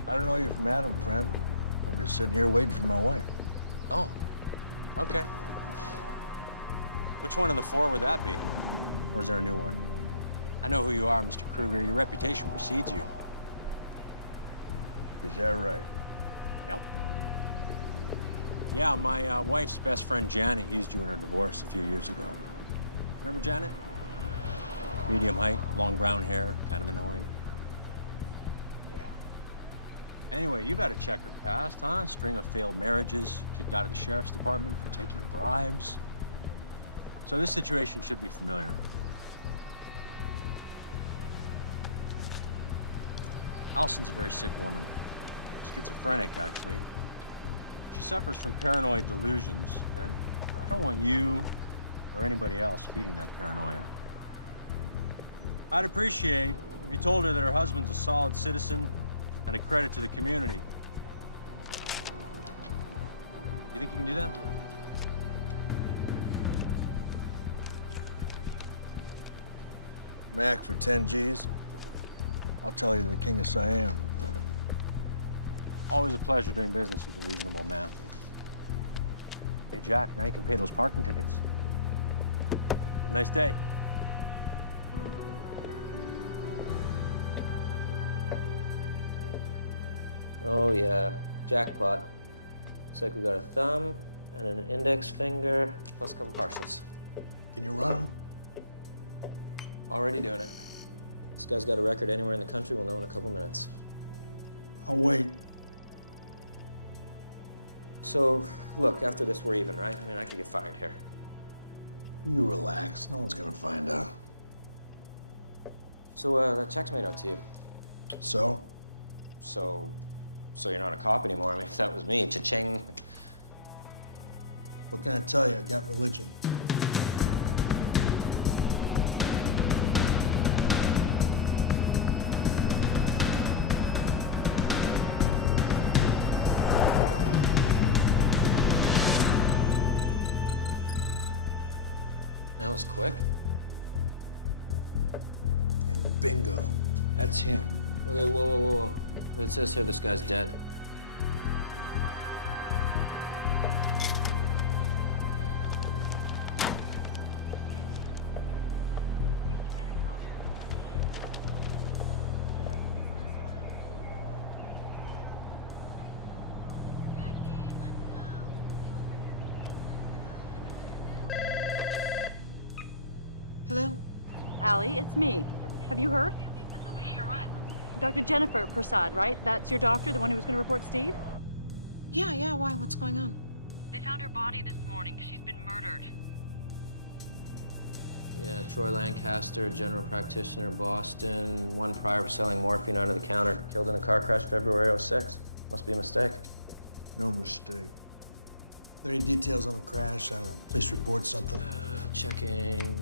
I don't know you from Adam, friend. I'm just sitting here waiting for my wife. Oh, okay. Which one of the 4 would that be? Or is there a new one? I know who you are, Mr. Kruger. Your reputation precedes you. Is that right? Yep. Yeah, my wife's best friend Janet used you in her divorce a few years ago. Remember Janet? Medium height, long brown hair, kind of annoying. Anyway, you've had a checkered past, huh? String of failed marriages, kicked out of the sheriff's department for taking bribes. So this situation should be familiar. Allison's a very sick woman. Schizophrenic, actually. She suffers from paranoid delusions, and I don't want you or anybody else feeding that paranoia. I'd appreciate if you told her that her husband's a solid citizen and a credit to the community. You think you can do that? Mac for 10 G's. I'll tell you the king of Siam. Always a pleasure doing business with a reasonable man. Hey, Jack, now you can pay those parking tickets. Have a nice day. Oh yeah, jackpot. Looks like we got a thumb and an index finger, plus a couple partials. Can you run 'em? Already doing it. This guy's got a record anywhere in the country, we'll know in a couple minutes. I'll wait. So, look, after this, we're even, right? I mean, I could get fired here. You relax. No one's gonna find out. So, that check's made out to you. So? So you're not a cop anymore. I mean, if that was me, cha-ching. What can I tell you? I got religion. That was quick. And bingo. That's him. Okay, whoa. It says here this guy's dead. Hello? Allie, it's me. Have you heard? Hear what? Dr. Jennifer Prasad, right? That's your doctor, the one who was going to report Steve? Yeah, why? What's going on? They found her body this morning. She's been murdered. Yeah, Troy Lancaster, general practitioner, Boston. One prior for selling morphine under the counter. Killed in a car crash February '06. Must be a mistake. No mistake. Are there any details on the crash? I don't know. Police report something. Checking.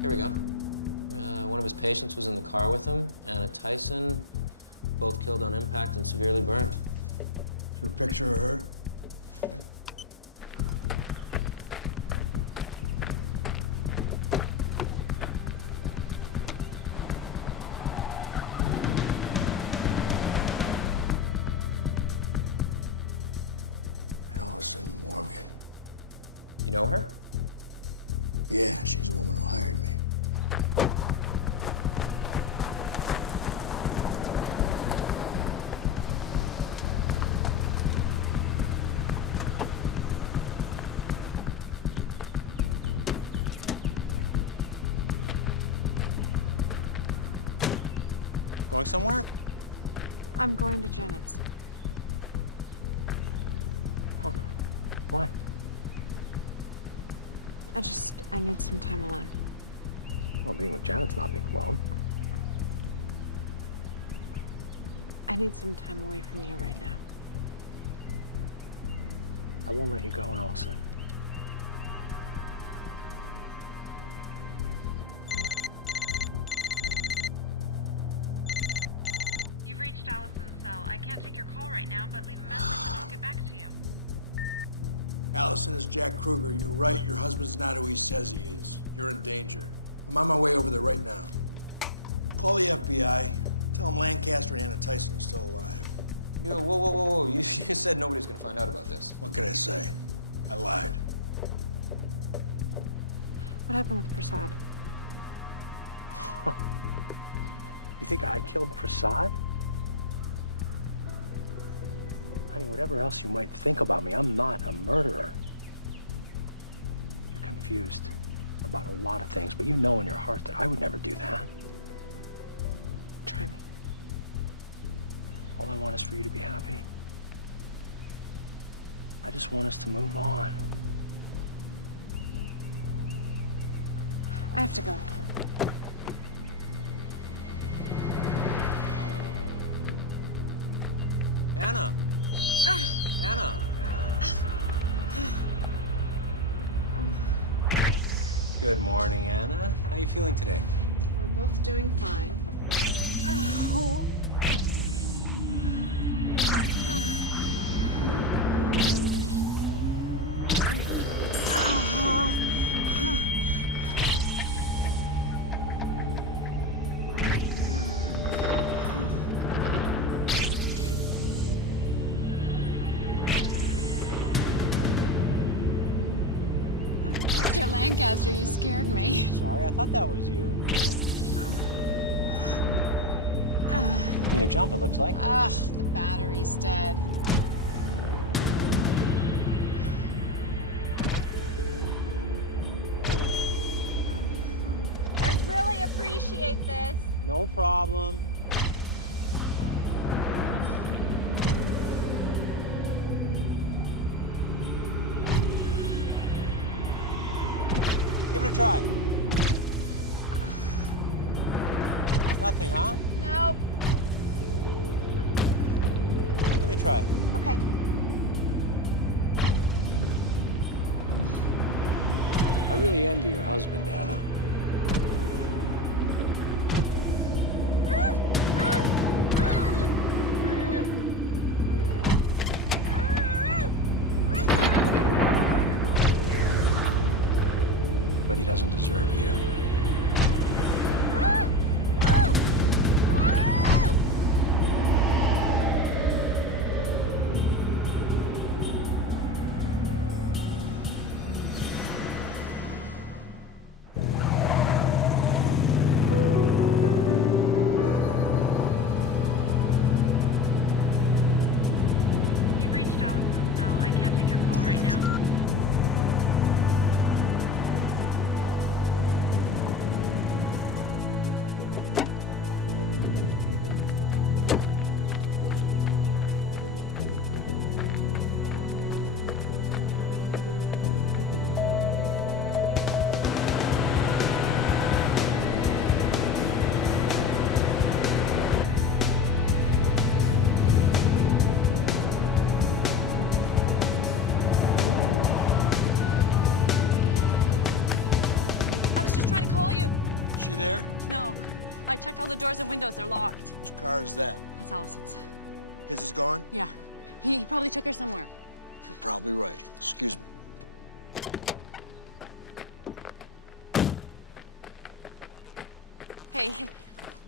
Here we go. One of his patients was in the car with him. Anna Tyson, both killed on impact and severely burned. Is there a picture of her? Allison Morgan. You know her? Yeah, she's the woman who hired me. Going somewhere? I'm going to Janet's. Oh, why? I need some time alone. Well, being with Janet's not being alone. I need some time away from you right now. I won't let you go, Allison. You've reached Allison's cell. I can't take your call right now, but leave a message and I'll get back to you. Allison, it's Jack Kruger. You're right. Your husband's not who he says he is. You're in danger. I'm on my way over there right now. Call the FBI. Tell them Lancaster and Anna Tyson are still alive. Yo, whoa. You said nobody's gonna find out about this. What can I say? I lied. What happened with Prasad? You think I killed Prasad? Honey, whatever else you might think about me, I'm not a murderer. You're confused about a lot of things, but you know in your heart that I would never do that. Try me. All I want is for you to be happy. I just want us to move on. I have to go. Anna! Anna! Good morning, Anna. How you feeling today? We're both doing fine. Oh. Dr. Lancaster, you scared me. Sorry, I thought that was you. Need a jump, it looks like. Ugh, the battery's dead. I really appreciate this. No problem. Give it a try. Nothing, huh? Nope. Let me try. Okay. I really envy your husband, Anna. But he doesn't deserve you. You've reached Allison's cell. I can't take your call right now. I was just trying to call you. She there? No. I checked all the doors and windows. They're locked. Whose car is that? That's Allison's. His is gone? Yeah. He probably took her somewhere. You're probably right. Excuse me. Hey, hey.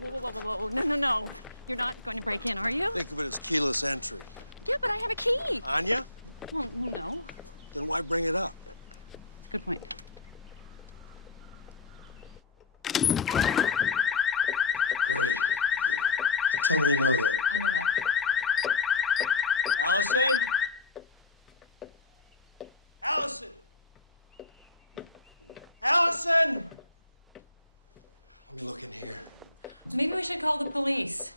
Whoa, whoa, whoa, whoa, whoa. No, no, no. You're not going to break in, are you? Think of it as keyless entry. Yeah, but I have a key. Anya? Well, no. Then why bring it up? It's a good point. Great. Tell me you know that. I know that. Allison? Allison! Allison! Let me look in here. Maybe we should call the police.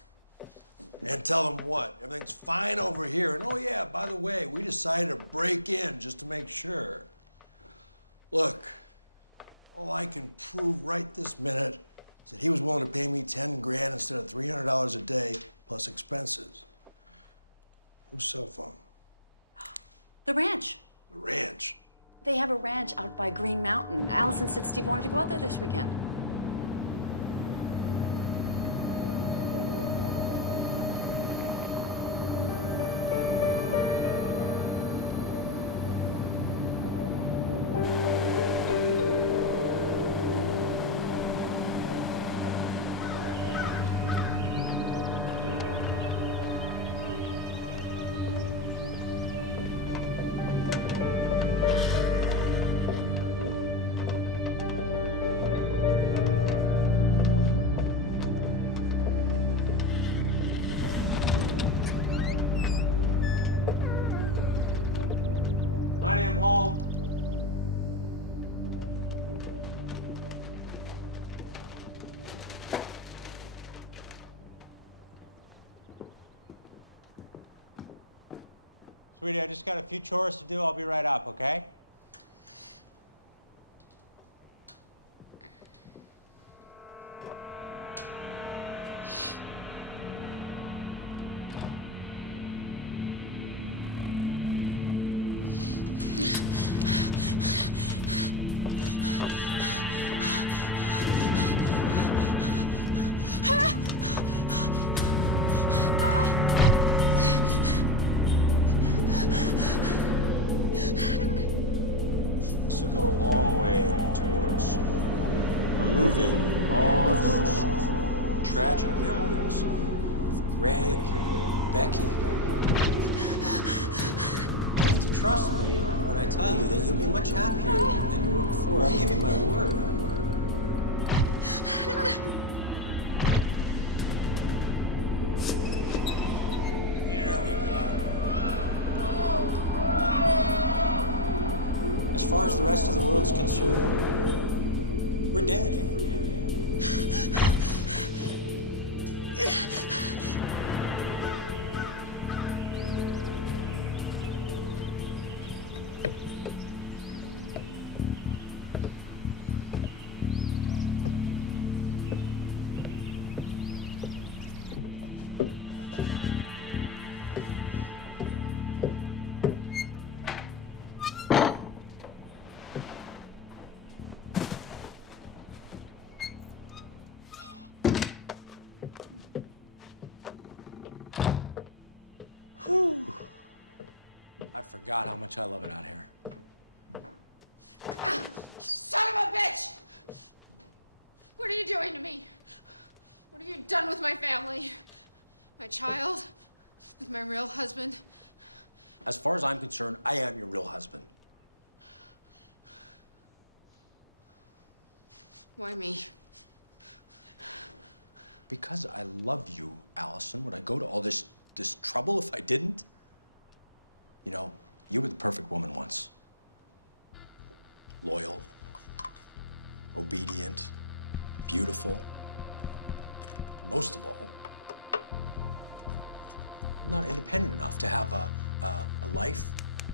And tell them what? Everything's fine over here. And oh yeah, by the way, we decided to break in just to make sure. Look, all I can prove right this minute is that he was willing to pay me 10 grand instead of $300 a day plus expenses. Whose cell phone? The ranch. The ranch. They have a ranch out by Green Mountain. Allison said Steve wanted to go out there this weekend. Sweetie, I just got a few chores to do. I'll be right up, okay? This will go a long way towards removing all of those tragic memories. Greg, Becky. You have to trust me when I tell you that you'll be much happier than you were before. I give you my word. There we go. As far as the rest of the world's concerned, we're dead. Whew. I forgot how much I love it out here. Son of a bitch! What are you doing to me? What have you done with my family? My child? With my real husband? As far as I'm concerned, I am your real husband. Why me? Because I love you, Allison. Would I go to all this trouble if I didn't? You know, you were the perfect woman once. Loyal, obedient, beautiful. Most of all, not independent enough to have a life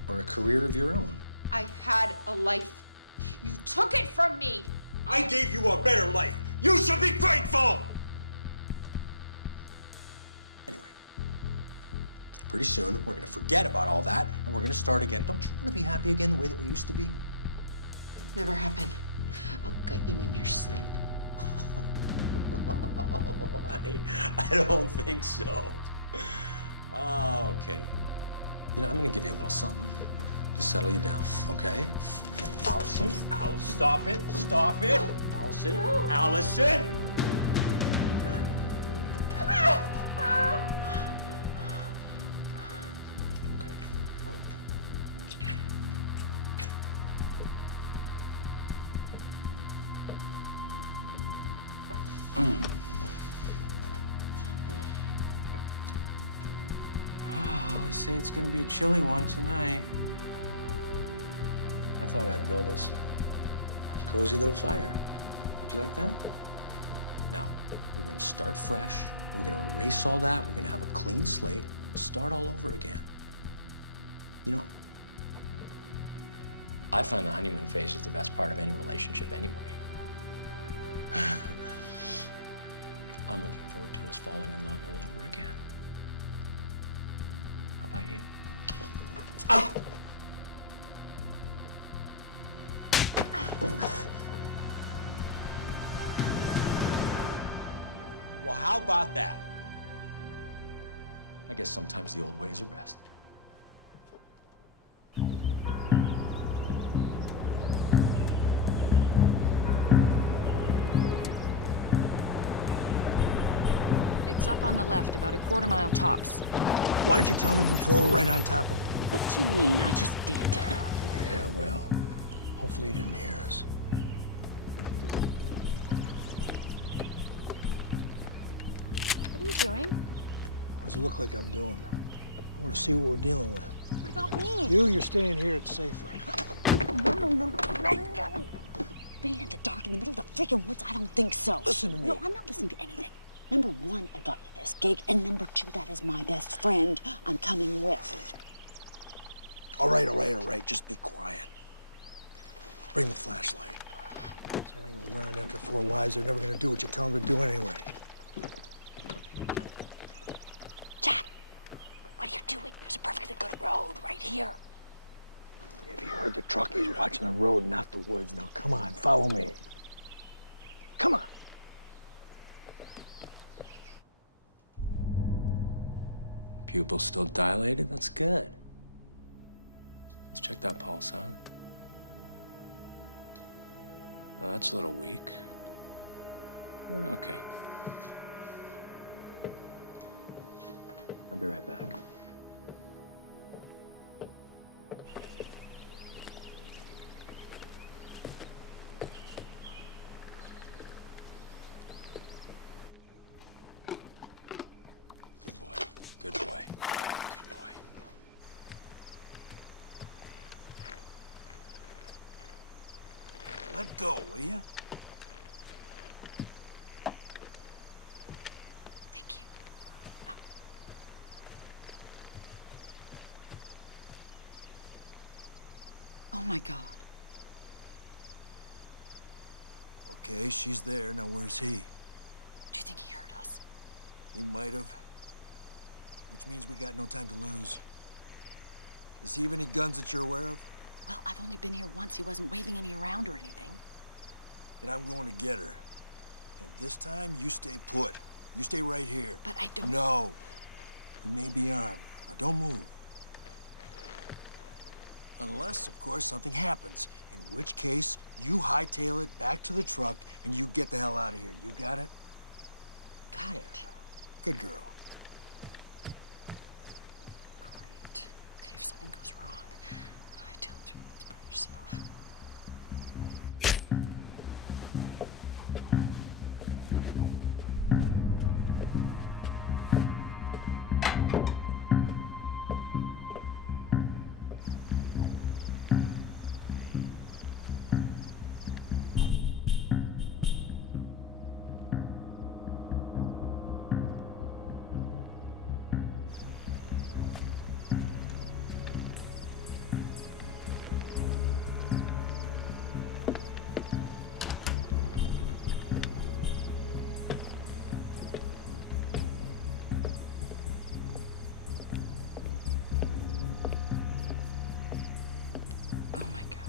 or a career of your own. I had a life. You took it from me. I gave you a better life. You should be grateful! Anyway, pretty soon we're gonna forget about all that and we're gonna start again. Don't you wanna be happy again the way that we used to be? Never happened. I'll gut you in your sleep. I don't think so. Okay. You know, I'm gonna give you a little something to settle you down, okay? Allison, stop it, stop it. Allison, Allison! They say it's gonna be a chilly one tonight. I thought I'd build us a cozy little fire. Would you like that? Now, we're gonna start fresh. We're gonna erase all that. We're gonna have a clean slate. We'll start all over again. You know, I find the honeymoon phase is the best part of any relationship anyway. I'm looking forward to us falling in love all over again. How about you? Well, how about that? I guess sometimes the old ways are best. It's up on the left, about a quarter-mile tops. Why didn't you tell me before we're right on top of it? What do you mean? I just did. Yeah, well, hopefully he didn't hear us. What are you doing? What does it look like I'm doing? I want to see what we're dealing with. What about me? You're staying here. It's safer. No. Being in the dark in the middle of the freaking woods, I don't think so. Listen to me. No, I'm not listening to anything. Number one, I got you this gig, and number two, that is my best friend I'm coming with. All right. Just be quiet. Bring the flashlight. I think I've learned after 4 wives, they're never gonna do what you tell them to do anyway. Jack, what are you doing? There's a perfectly good road right here. Have you heard the truck? He's watching the road, not the woods. Now, come on, follow me. Come on. Pupils still dilated? That's good. Let's check that pulse out. Oh, that's a little weak. Okay. I'll be right back. Good boy. Good boy. Let go, will you? Thank you. Oh my God. Okay, she's there. Now, where's he? Do you think he heard us? He might have. Which means we got no time to lose. Does he have any guns that you're aware of? Well, I've only been here once. He wasn't waving any around or anything. Then I'm going to get her. And this time, you stay put. You stay right here. But I don't... No. He may be armed. Now, don't move. Unless, of course, something happens. In which case, you hightail it back to the truck and you get the hell out of here. You got it? Got it. Good girl. Great. Okay, if something goes wrong, I tell it to you. It's by yourself. Oh my God.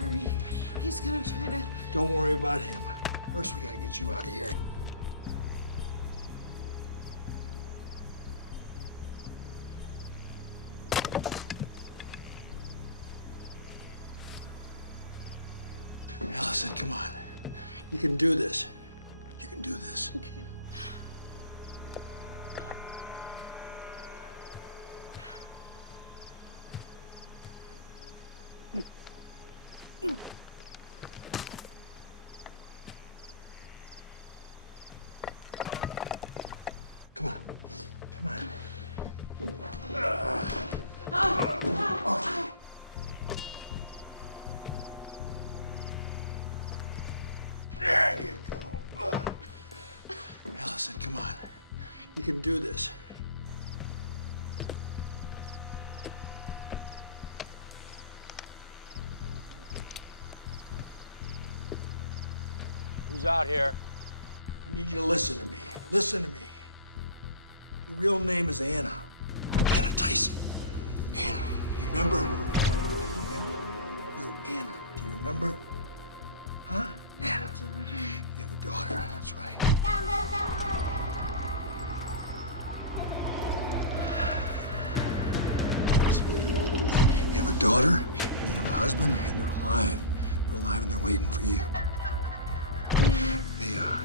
Hurry. He's gonna try to... Don't worry about him. First, we gotta get you out of here. Allison, come on. You can do this. You can do this. Okay. Come on. Come on. There you go. Allison, come on. You can do this. Who's out here? I need you to listen to me. Listen to me. Your real name is Anna. Anna Tyson. Anna, remember? You're Anna. Do you remember? Huh? Anna. You have a daughter. That's right. You have a daughter, and you have a husband, and they're alive. They're alive and they're waiting for you. They are.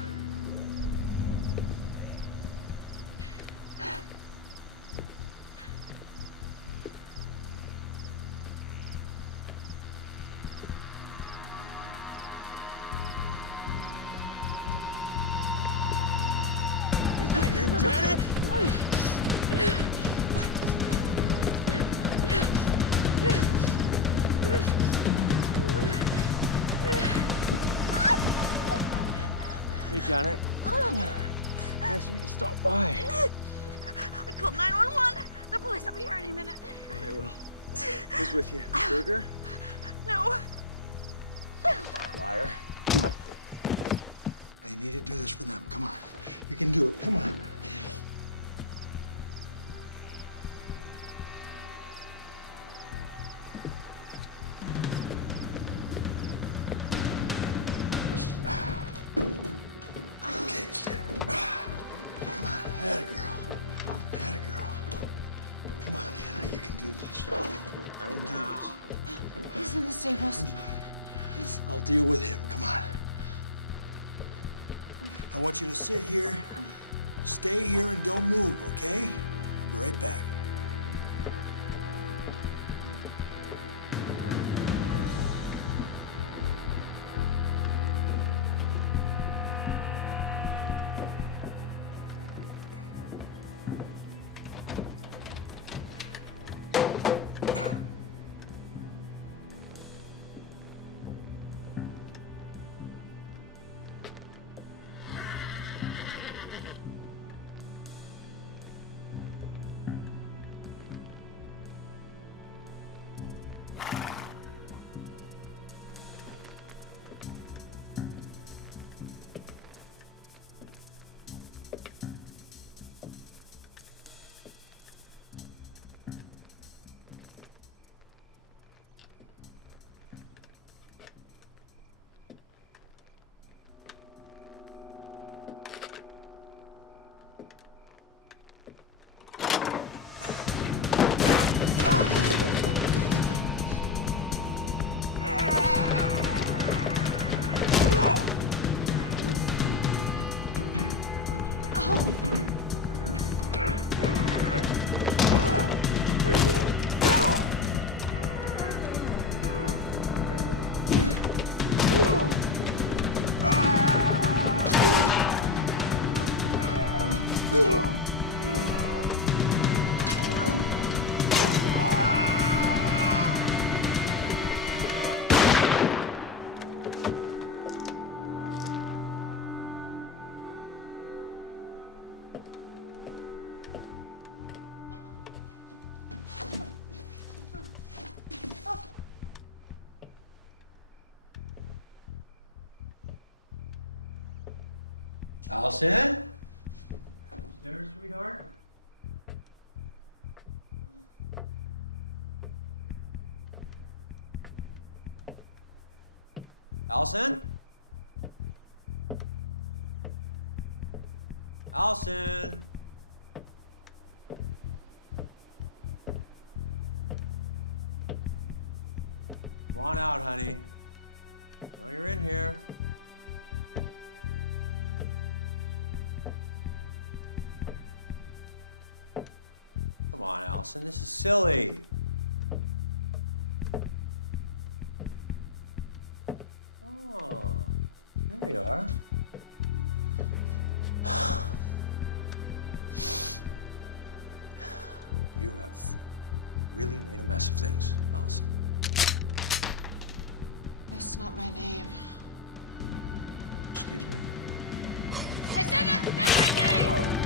Janet? Hey, Janet. Nice of you to stop by. I called 911. The police will be here any minute. They will. Who's with you? Kruger? No. Liar. I need to do this for them. Come on. You can do it. Come on. Okay, steady. Come on. Atta girl. Atta girl. Come on, Anna. You can do this. I can do this. He's in the stables. I'll deal with him. Come on. I want you to sit here, stay here, and don't move, okay? I'll be right back. Allison? Upstairs, sweetheart? Allison? Allison? Come on out, honey. I know you're in here. Come on, Allison, this is silly. Oh, there you are. You have really made a mess of things, Allison. That's not my name. Excuse me? I said that's not my name!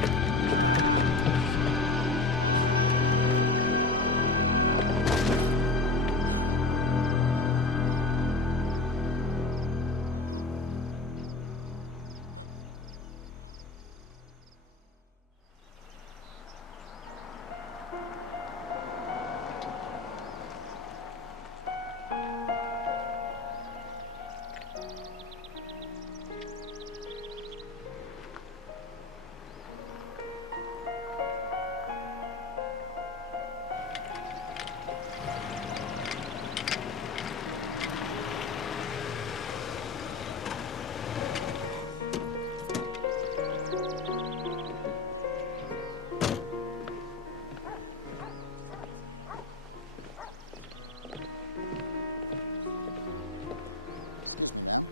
Excuse me, ma'am.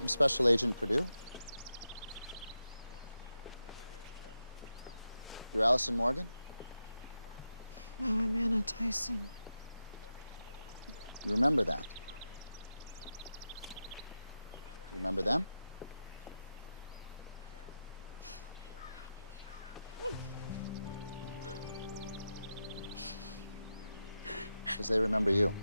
I'm Special Agent Purdue. You're Allison Morgan? No, I'm Anna Tyson. You remember that? You remember them? Because they remember you.